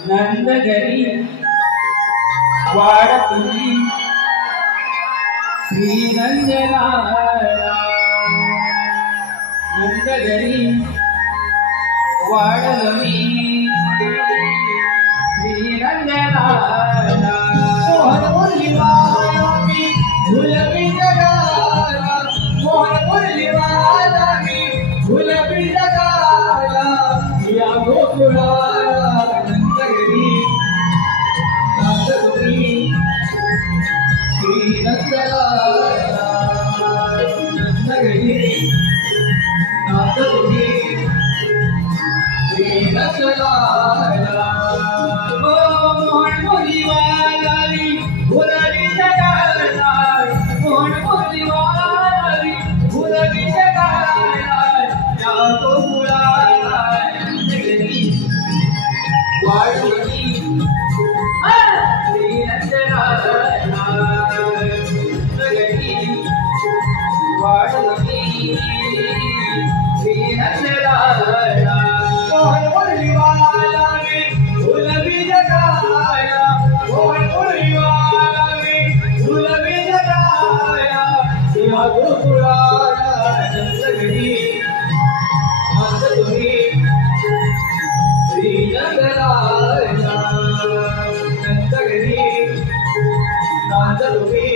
नंदगरी वाडपुरी श्री नंदलाला नंदगरी वाडलमी श्री नंदलाला मोहन मुरलीवाला मी झुलमी जगाला मोहन मुरलीवाला मी झुलमी जगाला या गोकुळाला नंदगरी नंदगरी श्री नंदलाला नंदगरी नंदगरी श्री नंदलाला मोहन मुरलीवाला मी झुलमी जगाला मोहन मुरलीवाला मी झुलमी जगाला या गोकुळाला नंदगरी वाडवणी श्री नंदलाला नंदगरी वाडवणी श्री नंदलाला मोहन मुरलीवाला मी झुलमी जगाला मोहन मुरलीवाला मी झुलमी जगाला या गोकुळाला नंदगरी नंदगरी श्री नंदलाला नंदगरी नंदगरी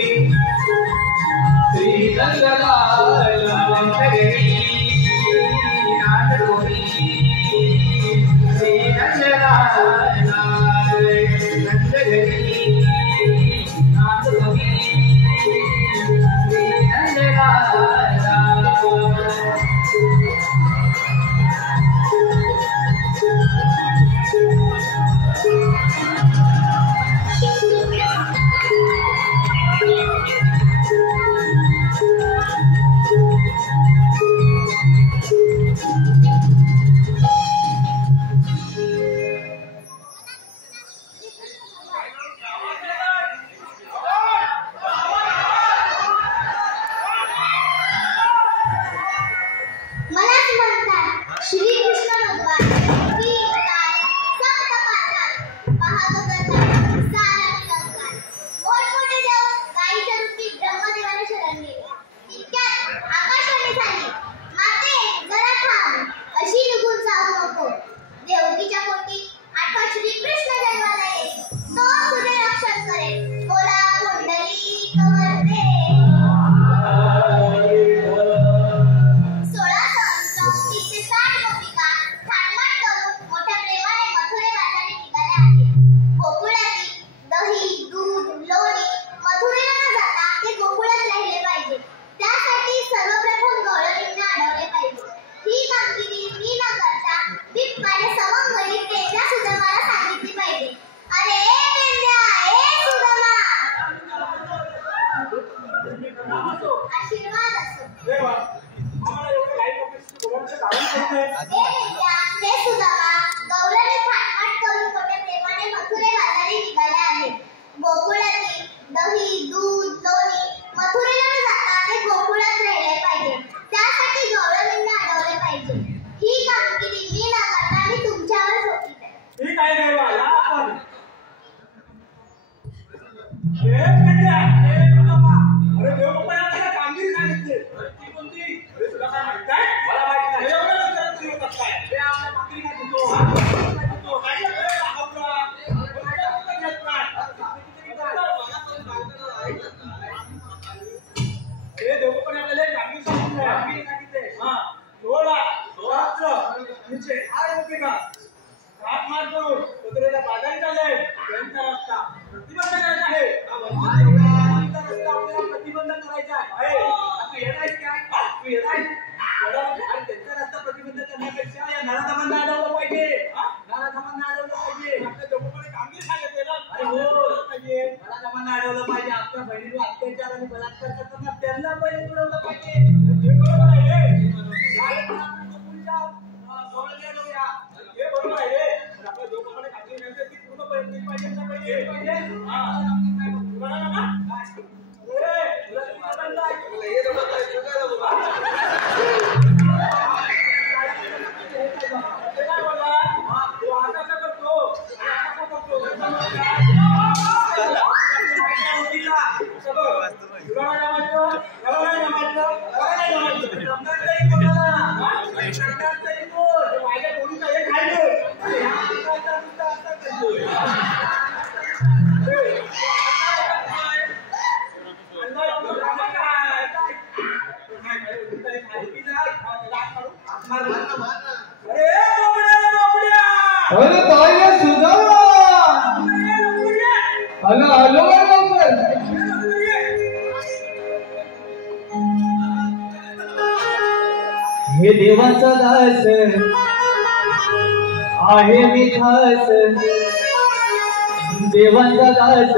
हे देवाचा दास आहे मी खास, देवाचा दास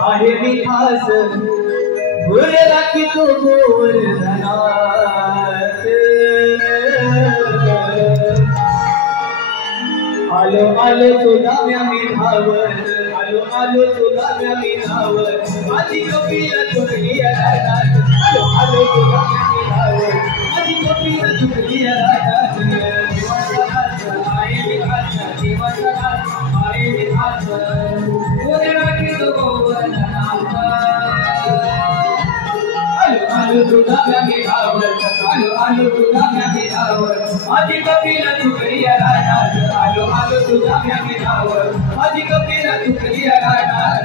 आहे मी खास, भुरला की तो गोवर्धनात. आलो आलो तुझा मी धावत, आलो आलो तुझा मी धावत, माझी कपिला तुझी रानात. आलो आलो तुझा मी धावत, माझी कपिला तुझी रानात. देवाचा दास आहे मी खास, देवाचा दास आहे मी खास, भुरला की तो गोवर्धनात. आलो तुझा मी धावत, आलो आलो तुझा मी धावत, माझी कपिला तुझी रानात. आलो आलो तुझा मी धावत, माझी कपिला तुझी रानात.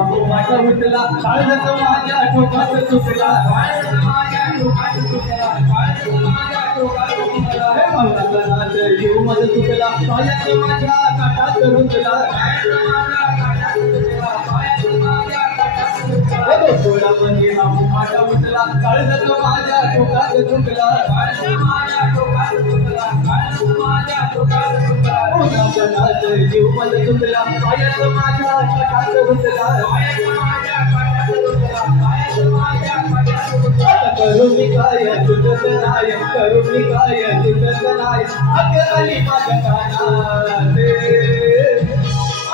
नामो माझा उठला काळजात माझ्या ठोकात चुकला काळजात माझ्या ठोकात चुकला काळजात माझ्या ठोकात चुकला हे भावनाचा नाच जीव माझा चुकला पायात माझ्या काटात रुतला पायात माझ्या काटात रुतला पायात माझ्या काटात रुतला हे थोडा म्हणजे नामो माझा उठला काळजात माझ्या ठोकात चुकला काळजात माझ्या ठोकात चुकला काळजात माझ्या ठोकात चुकला भावनाचा नाच जीव माझा चुकला पायात माझ्या काटात रुतला पायात माझ्या काटात रुतला पायात माझ्या काटात रुतला करून काय तुझं नाही करून काय तुझं नाही अकराली माझ्या कानात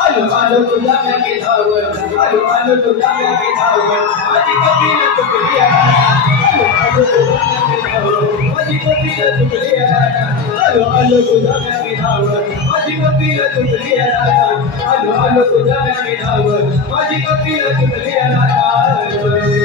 आलो आलो तुझ्या मेघावर आलो आलो तुझ्या मेघावर माझी कबील तुकडी आलो आलो तुझ्या मेघावर माझी कबील तुकडी आलो आलो तुझ्या मेघावर माझी कबील तुकडी आलो आलो तुझ्या मेघावर माझी कबील तुकडी आलो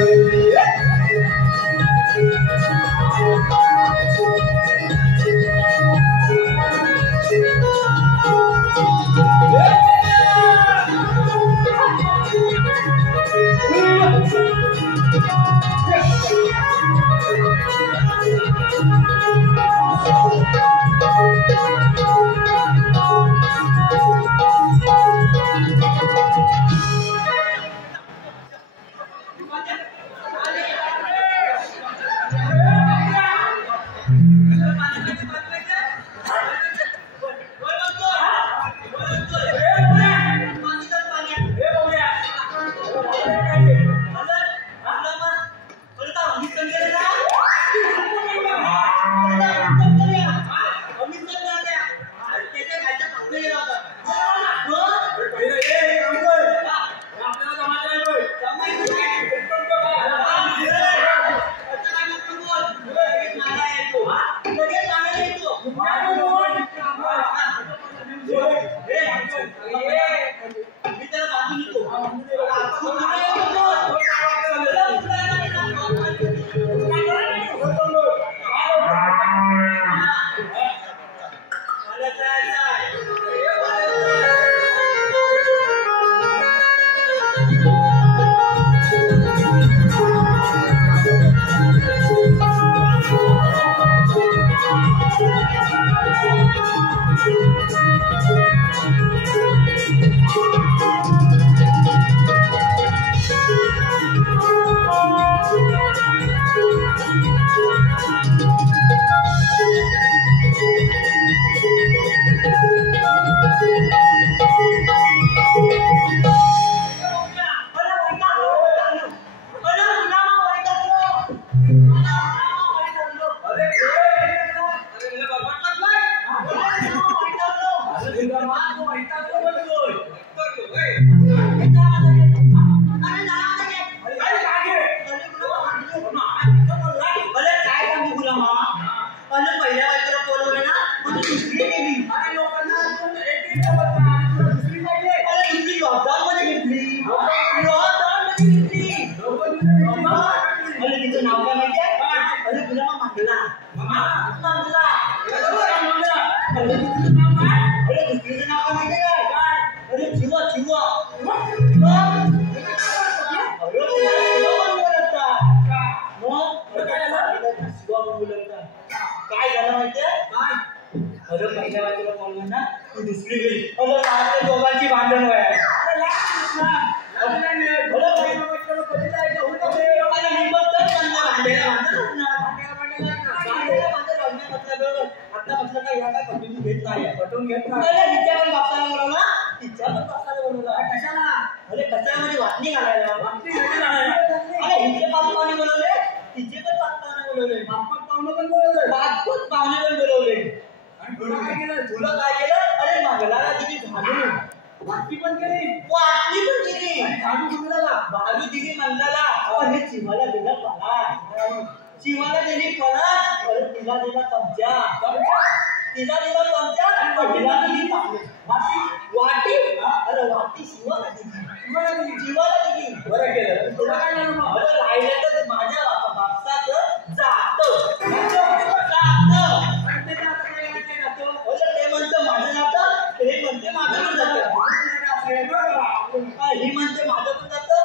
ही म्हणते माझं पण जातं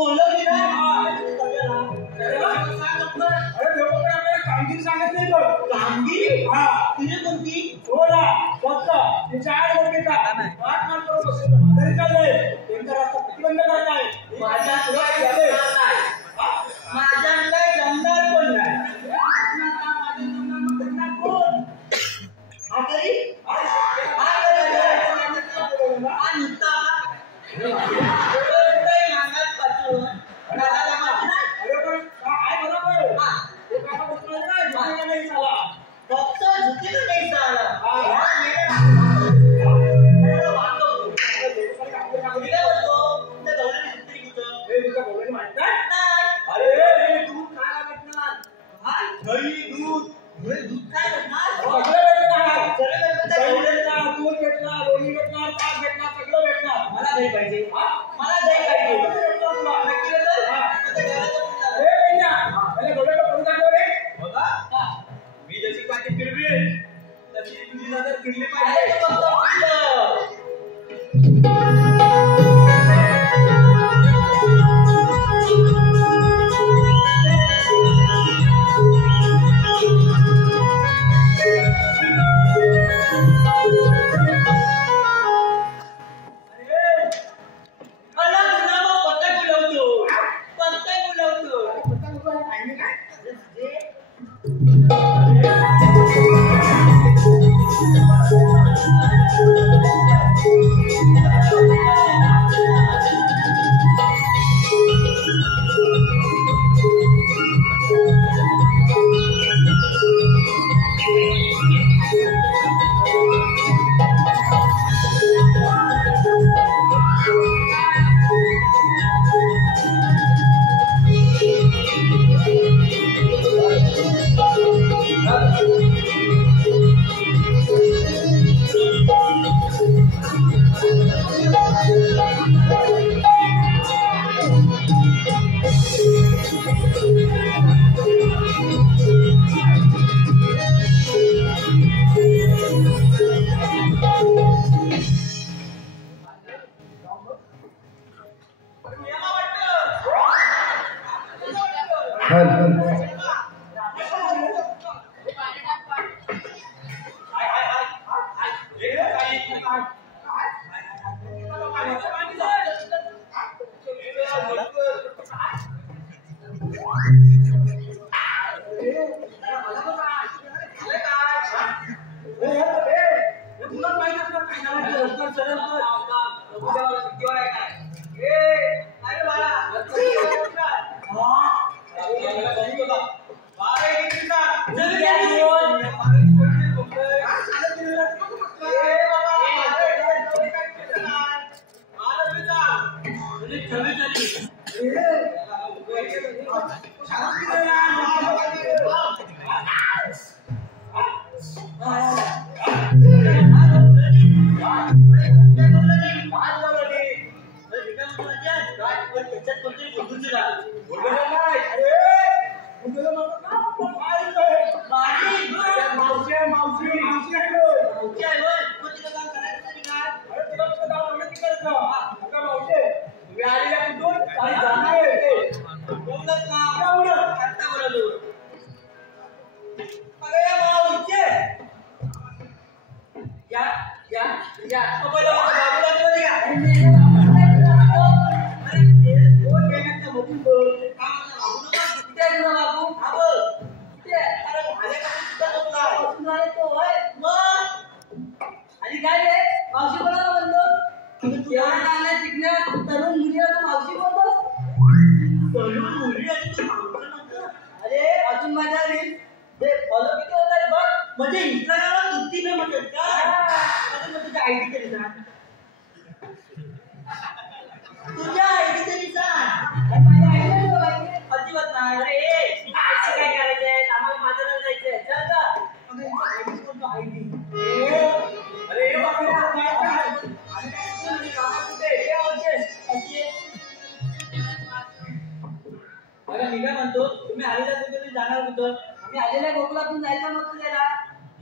बोलवली ना अरे देवपूर आपल्याला कामगिरी सांगत नाही बघ. कामगिरी हा तुझी कोणती हो ना फक्त तिच्या आड बोलता वाट मार करू बसलो तरी चाललंय त्यांचा रस्ता प्रतिबंध करायचा आहे. माझ्या माझ्या अंगात जमणार कोण नाही कोण हा तरी हा नुसता अंगात पाठवून दादा अरे पण काय बरोबर हा ते काका बसलो नाही झाला फक्त झुकीला नाही झाला मी जशी काठी फिरवी तशी तुझी नजर फिरली पाहिजे.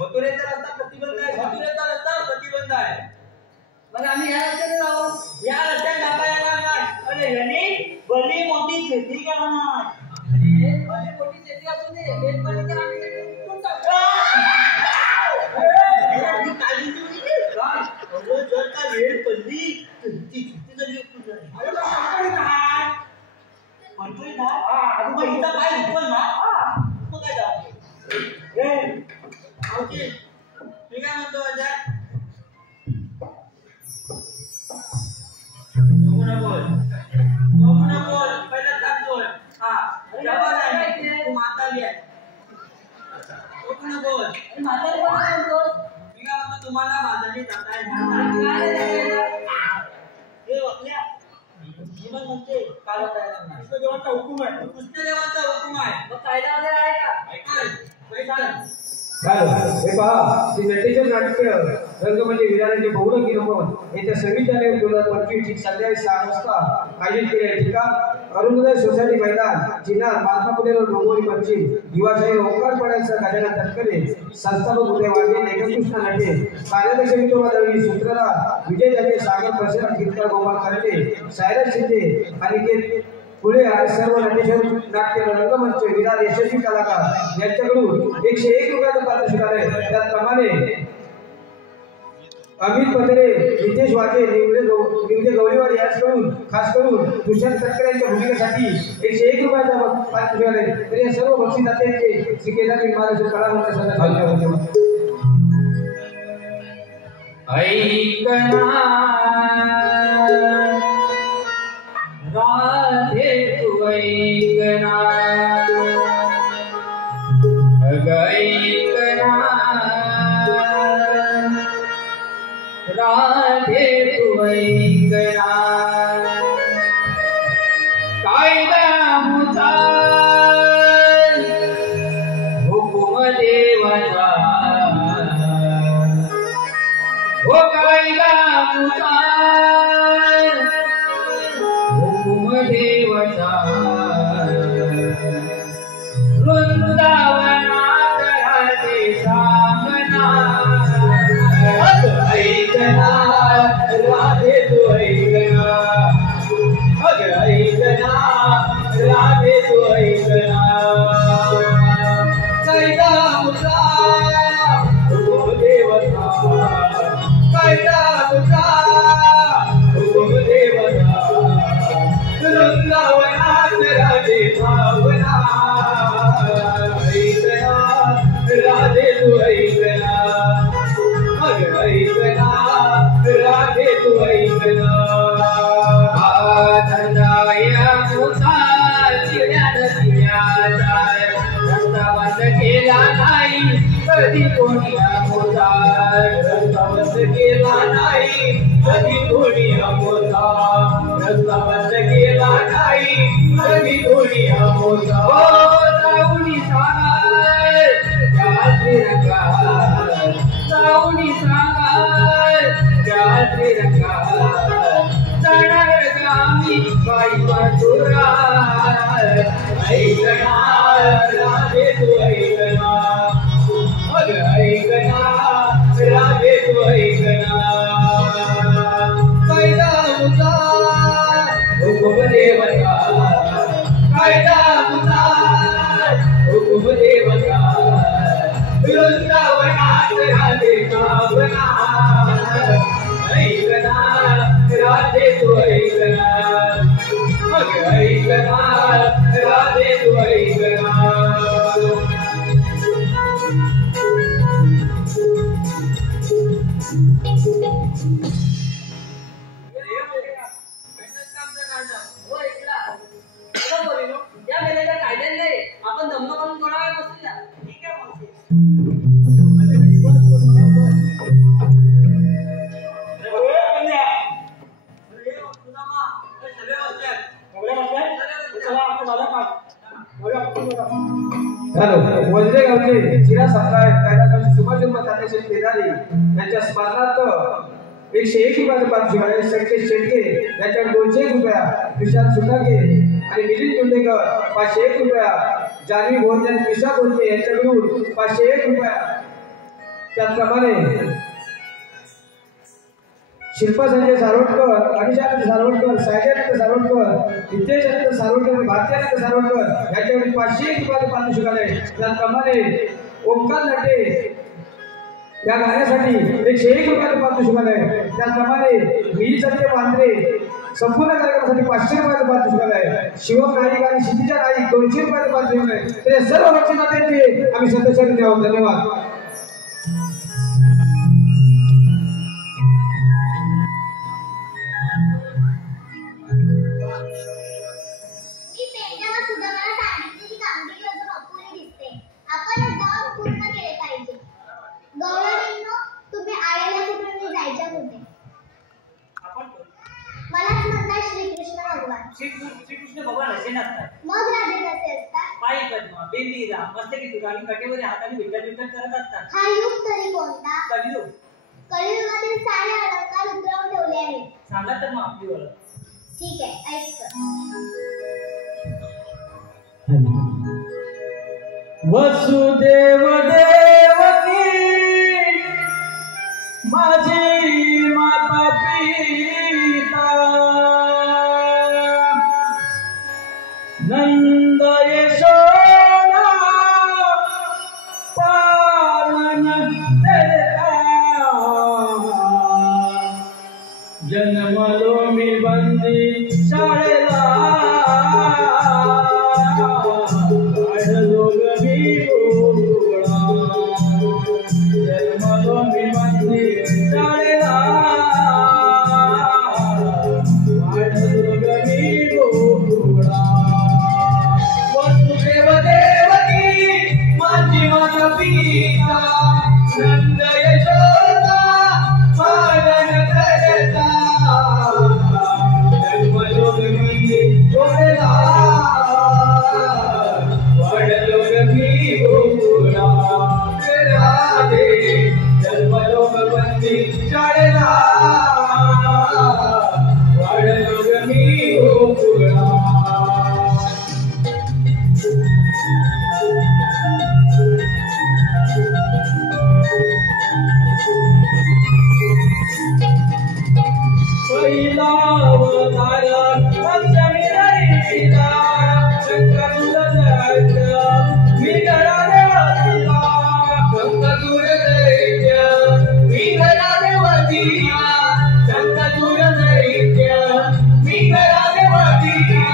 मथुरेचा रस्ता प्रतिबंध आहे. मथुरेचा रस्ता प्रतिबंध आहे. मग आम्ही ह्या रस्त्याने जाऊ. या रस्त्याने जाता येणार नाही. अरे यांनी बली शेती का म्हणा अरे भले मोठी शेती असू दे बेलपाणी तर आम्ही विकून टाकतो. जर का वेळ पडली तर ती शेती जरी विकून जाईल. अरे बा, कंटाळी काय? म्हणतोय ना मग हिचा पाय उचल ना मग काय जाऊ मी काय म्हणतो अजय बोल पहिला सांगतोय हा जवान आहे तू म्हातारी आहे बोल म्हातारे कोण म्हणतो मी काय म्हणतो तुम्हाला म्हातारी जाताय हे वाकल्या जीवन म्हणते काल कृष्णदेवाचा हुकूम आहे. कृष्णदेवाचा हुकूम आहे मग कायदा वगैरे आहे का ऐकाल पैसा हे पहा श्री नटेश्वर नाट्य रंगमंच विरारांचे बहुळ गिरमन येत्या 26 जानेवारी 2025 ठीक संध्याकाळी 6 वाजता आयोजित केले आहे. ठिकाण अरुणोदय सोसायटी मैदान चिनार महात्मा फुले रोड डोंबिवली पश्चिम युवाशाही ओंकार पडायचा गजानन तटकरे संस्थापक उदय वाघे लेखकृष्ण नटे कार्याध्यक्ष विठोबा दळवी सूत्रधार विजय जाते सागर प्रसन्न गीतकार गोपाल करंडे सायरस शिंदे अनिकेत पुढे आणि सर्व नटेश्वर नाट्य रंगमंच विरार यशस्वी कलाकार यांच्याकडून 101 रुपयाचं पारितोषिक आहे. त्याचप्रमाणे अमित पत्रे नितेश वाजे निवडे गवळीवाड यांच्याकडून खास करून तुषार तटकरे यांच्या भूमिकेसाठी 101 रुपयाचा पारितोषिक आहे. तर या सर्व बक्षिसाचे श्री केदारगिरी महाराज कलामंच सदस्य ऐकना राधे तू ऐकना ऐकना राधे तू ऐकना कायदा मुचा हुकुम देवाचा हो कायदा मुचा हुकुम देवाचा वृंदावनात राधे सामना ऐकना राधे तू ऐकना ऐकना राधे तू ऐकना कायदा मुचा हुकुम देवाचा कायदा मुचा हुकुम देवाचा वृंदावनात राधे भावना ऐकना राधे तू ऐकना ऐकना राधे तू ऐकना आनंदाया मुसा चिड्यान चिड्याचा रस्ता बंद केला नाही कधी कोणी मोठा रस्ता बंद केला नाही कधी कोणी मोठा रस्ता बंद केला नाही कधी कोणी मोठा जाऊनी सांगाय त्या श्रीरंगा जाऊनी सांगाय त्या श्रीरंगा जाणार गामी बाई वाटुरा ऐकना राधे तू ऐकना ऐकना राधे तू ऐकना कायदा मुचा हुकुम देवता कायदा मुचा हुकुम देवता वृंदावनात राधे भावना ऐकना राधे तू ऐकना ऐकना राधे तू ऐकना आपण दमन करून थोडा वेळ बसूया. ठीक आहे मग. वजरे गावचे चिरा सप्ताह कैलासवासी सुभाषचंद्र तात्याचे केदारी यांच्या स्मरणार्थ 101 रुपयाचं पारितोषिक आहे. संकेत शेटके यांच्याकडे 201 रुपया विशाल सुटाके आणि मिलिंद टोंडेकर 501 रुपया जानवी भोंजे आणि कृष्णा भोंजे यांच्याकडून 501 रुपया. त्याचप्रमाणे शिल्पा संजय सारवटकर, अनिशा सारवटकर, सायदत्त सारवटकर, नितेश सारोडकर भारतीयानंद सारोडकर यांच्याकडे 501 रुपयाचं पारितोषिक आहे. त्याचप्रमाणे ओंकार लाटे या गाण्यासाठी 101 रुपयाचं पारितोषिक आहे. त्याचप्रमाणे मी सत्य मांजरे संपूर्ण कार्यक्रमासाठी 500 रुपयाचं पारितोषिक आहे. शिवम नाईक आणि क्षितिजा नाईक 200 रुपयाचं पारितोषिक आहे. तर या सर्व बक्षिसांचे आम्ही सदस्यांनी द्यावं. धन्यवाद. श्रीकृष्ण भगवान असे नसतात. मग राधे कसे असतात? पायी पद्मा बेंबीरा मस्तकी तुरा आणि कटेवरी हाताने विठ्ठल विठ्ठल करत असतात. हा युग तरी कोणता? कलियुग. कलियुगातील सारे अलंकार उतरवून ठेवले आहेत. सांगा तर मग आपली ओळख. ठीक आहे, ऐक. वसुदेव देवकी माझी माता पिता नंद यशोदा पालन देता जन्मलो मी बंदी शाळेला वाढलो मी गोकुळा जन्मलो मी बंदी शाळेला वाढलो मी गोकुळा वसुदेव देवकी माझी माता पिता नंद यशोदा पालन करता जन्मलो मी गोकुळा वाढलो मी गोकुळा राधे जन्मलो बंदी शाळेला वाढलो मी गोकुळा पहिला अवतार पंचमी रविला शंकरूला जायचं मी घराने वाचला शंकरूर जायचं मी घराने वाचला शंकरूर जायचं मी घराने वाचला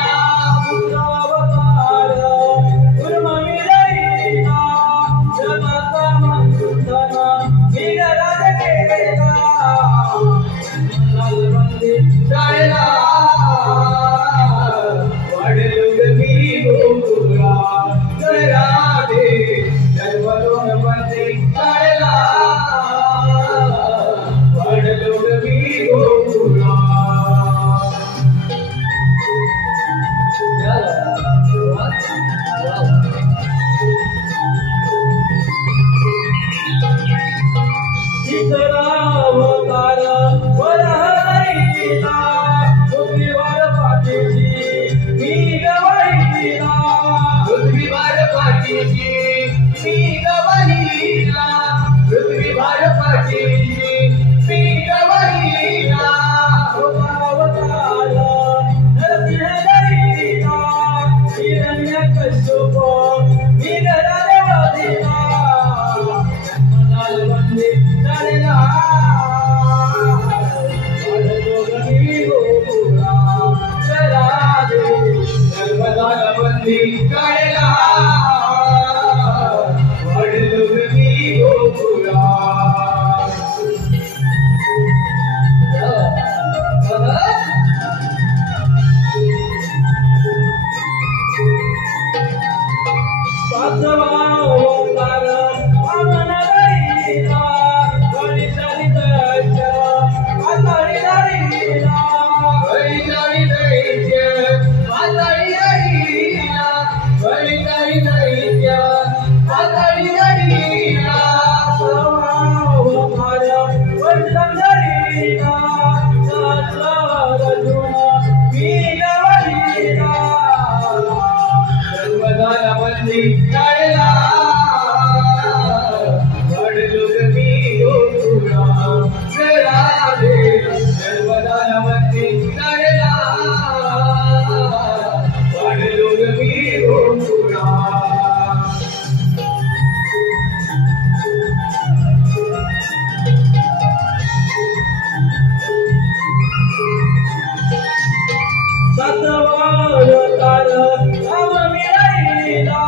अवतार राम मिळाला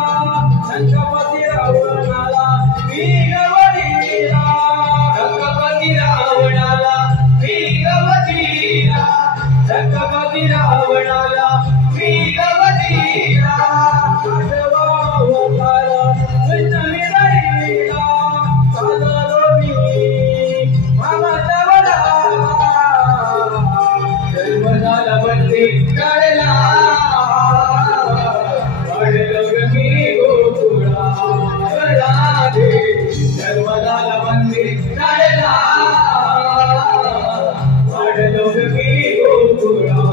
लंकापती रावणाला मी गवळीला लंकापती रावणाला मी गवळीला लंकापती रावणाला मी गवळीला अवतार कृष्ण मिळाला सादरो मी मामाचा वडा जन्मदाला बंदी काढला वाढलो गमी गोकुळा राधे जन्मदाला बंदी काढला वाढलो गमी गोकुळा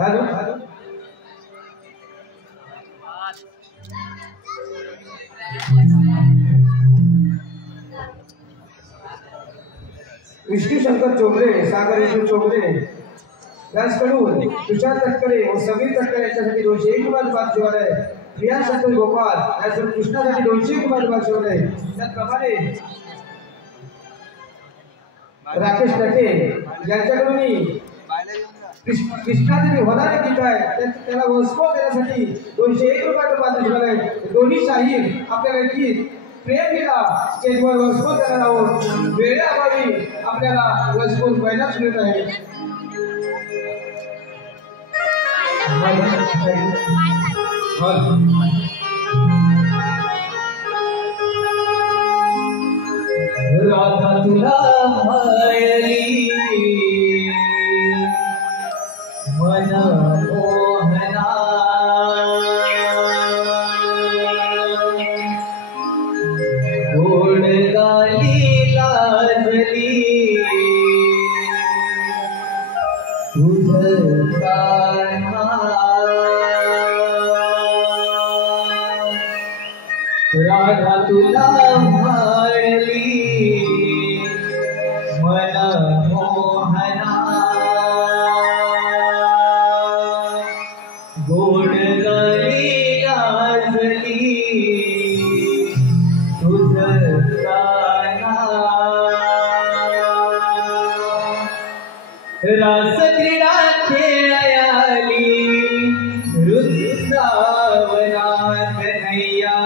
हॅलो विष्णू शंकर चोबरे सागर विष्णू चोबरे यांच्याकडून तुषार तटकरे व समीर तटकरे यांच्यासाठी 201 रुपयाचा पारितोषिक आहे. प्रिया संतोष गोपाल यांच्याकडून कृष्णासाठी 201 रुपयाचा पारितोषिक आहे. त्याचप्रमाणे राकेश टके यांच्याकडून कृष्णाचे होणारे गीत आहे त्याला वस्को देण्यासाठी 201 रुपयाचं पारितोषिक आहे. दोन्ही शाहीर आपल्याला गीत प्रेम केला स्टेजवर वस्को देणार आहोत. वेळेअभावी आपल्याला वस्को पहिलाच मिळत आहे. राधा तुला मायली मन मोहना गोड गाली लाजली तुझ कान्हा राधा तुला मायली मन मोहना गोड गली लाजली तुझ कान्हा रास क्रीडा खेळायाली वृंदावनात नैया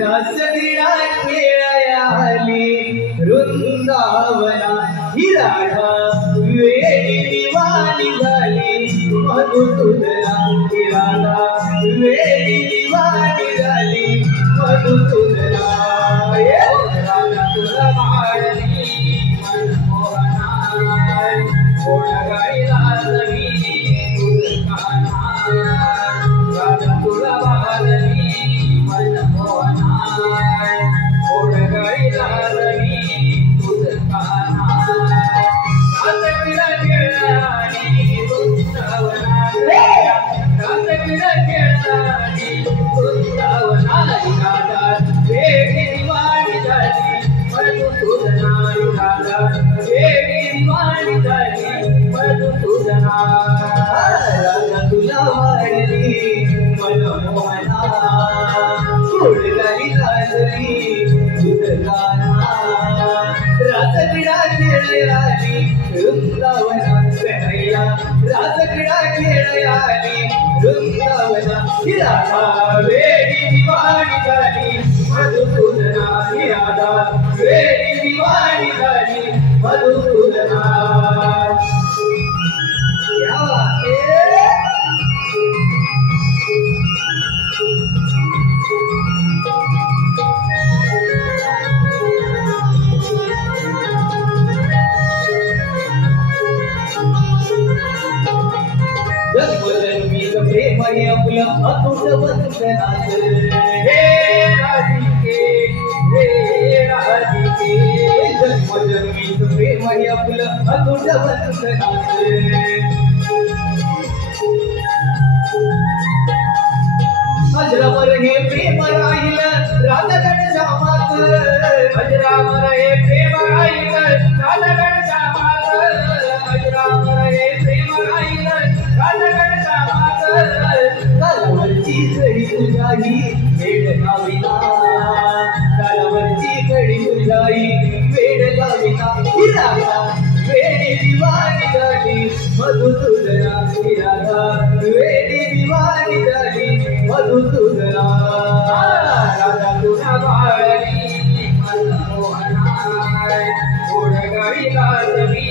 रास क्रीडा खेळायाली वृंदावना ही राधा वेळी दिवाणी झाली मधुसूदना ही राधा वेळी दिवाणी झाली मधुसूदना राधा तुला माळली मनमोहना कोण गायला राधा तुला माळली मनमोहना कोण गायला तुझ कान्हा रास क्रीडा खेळाली वृंदावनात रास क्रीडा खेळाली वृंदावनात राधा वेळी दिवाणी झाली मधुसूदना राधा वेळी दिवाणी झाली मधुसूदना राधा तुला वाढली मनमोहना गोड गाली लाजली तुझ कान्हा रास क्रीडा खेळाली वृंदावनात नैया रास क्रीडा खेळाली वृंदावना ही राधा वेळी दिवाणी झाली मधुसूदना ही राधा वेळी दिवाणी झाली मधुसूदना क्या बात है जन्मजन्मीच प्रेम आहे आपलं अतुट वंदनाचं हे राधिके हे राधिके राधिके जन्मजन्मीच प्रेम हे आपलं अतुट बंधनाचे अजरामर हे प्रेम राहिलं राधागण श्यामाच अजरामर हे प्रेम राहिलं राधागण श्यामाच अजरामर हे प्रेम राहिलं राधागण श्यामाच गालावरची घडी तुझ्याही वेड लाविना गालावरची घडी तुझ्याही वेड लाविना हिराला वेडी दिवाणी झाली मधुसूदना हिराला वेडी दिवाणी झाली मधुसूदना राधा तुझा बाळी मनमोहनाय गोडगाडी लाजवी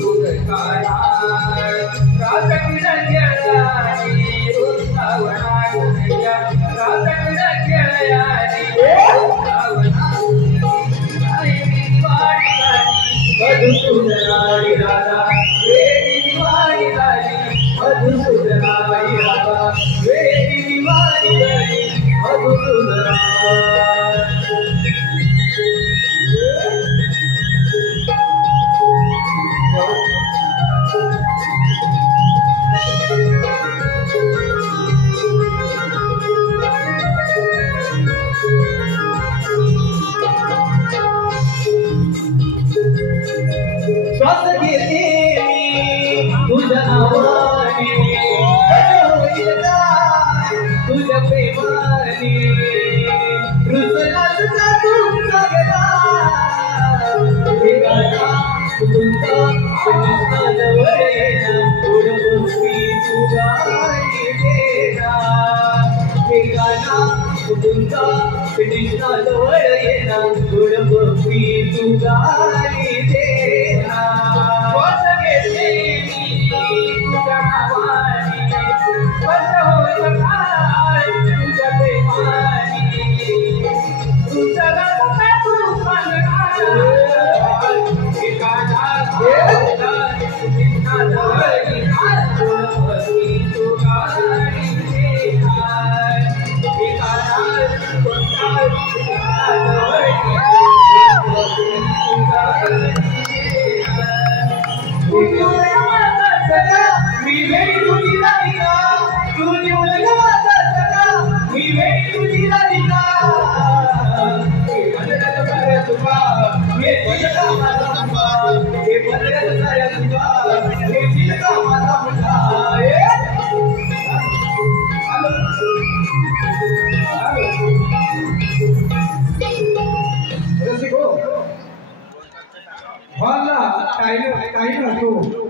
तुझकाराय राजकुल खेळयानी वृंदावनात नैया राजकुल खेळयानी वृंदावनात मधुसूदना राधा वेडी दिवाणी झाली मधुसूदना राधा वेडी दिवाणी झाली मधुसूदना श्वास घेते मी तुझ्या नावाने होईल काय तुझ्या प्रेमाने रुसला तुझा तुमचा गेला हे गाता तुमचा कृष्णा जवळ येणं थोडं गोष्टी तू गाणी देना हे गाना तुमचा कृष्णा जवळ येणं थोडं गोष्टी तू गाणी देना श्वास घेते मी तुझ्या नावाने स्पर्श होईल काय तुझ्या प्रेमाने तुझ्या गाता तू सांगणार हे गाना कृष्णा जवळ येणं थोडं गोष्टी तू गाणी देना हे गाना तुमचा कृष्णा जवळ मी वेडी तुझी राधिका तुझी मुलगा मी वेडी तुझी राधिका हे बदलत साऱ्या तुका हे बदलत माझा मुलगा हे बदलत साऱ्या तुका हे जिलका माझा मुलगा रसिको हॉलला काही नसतो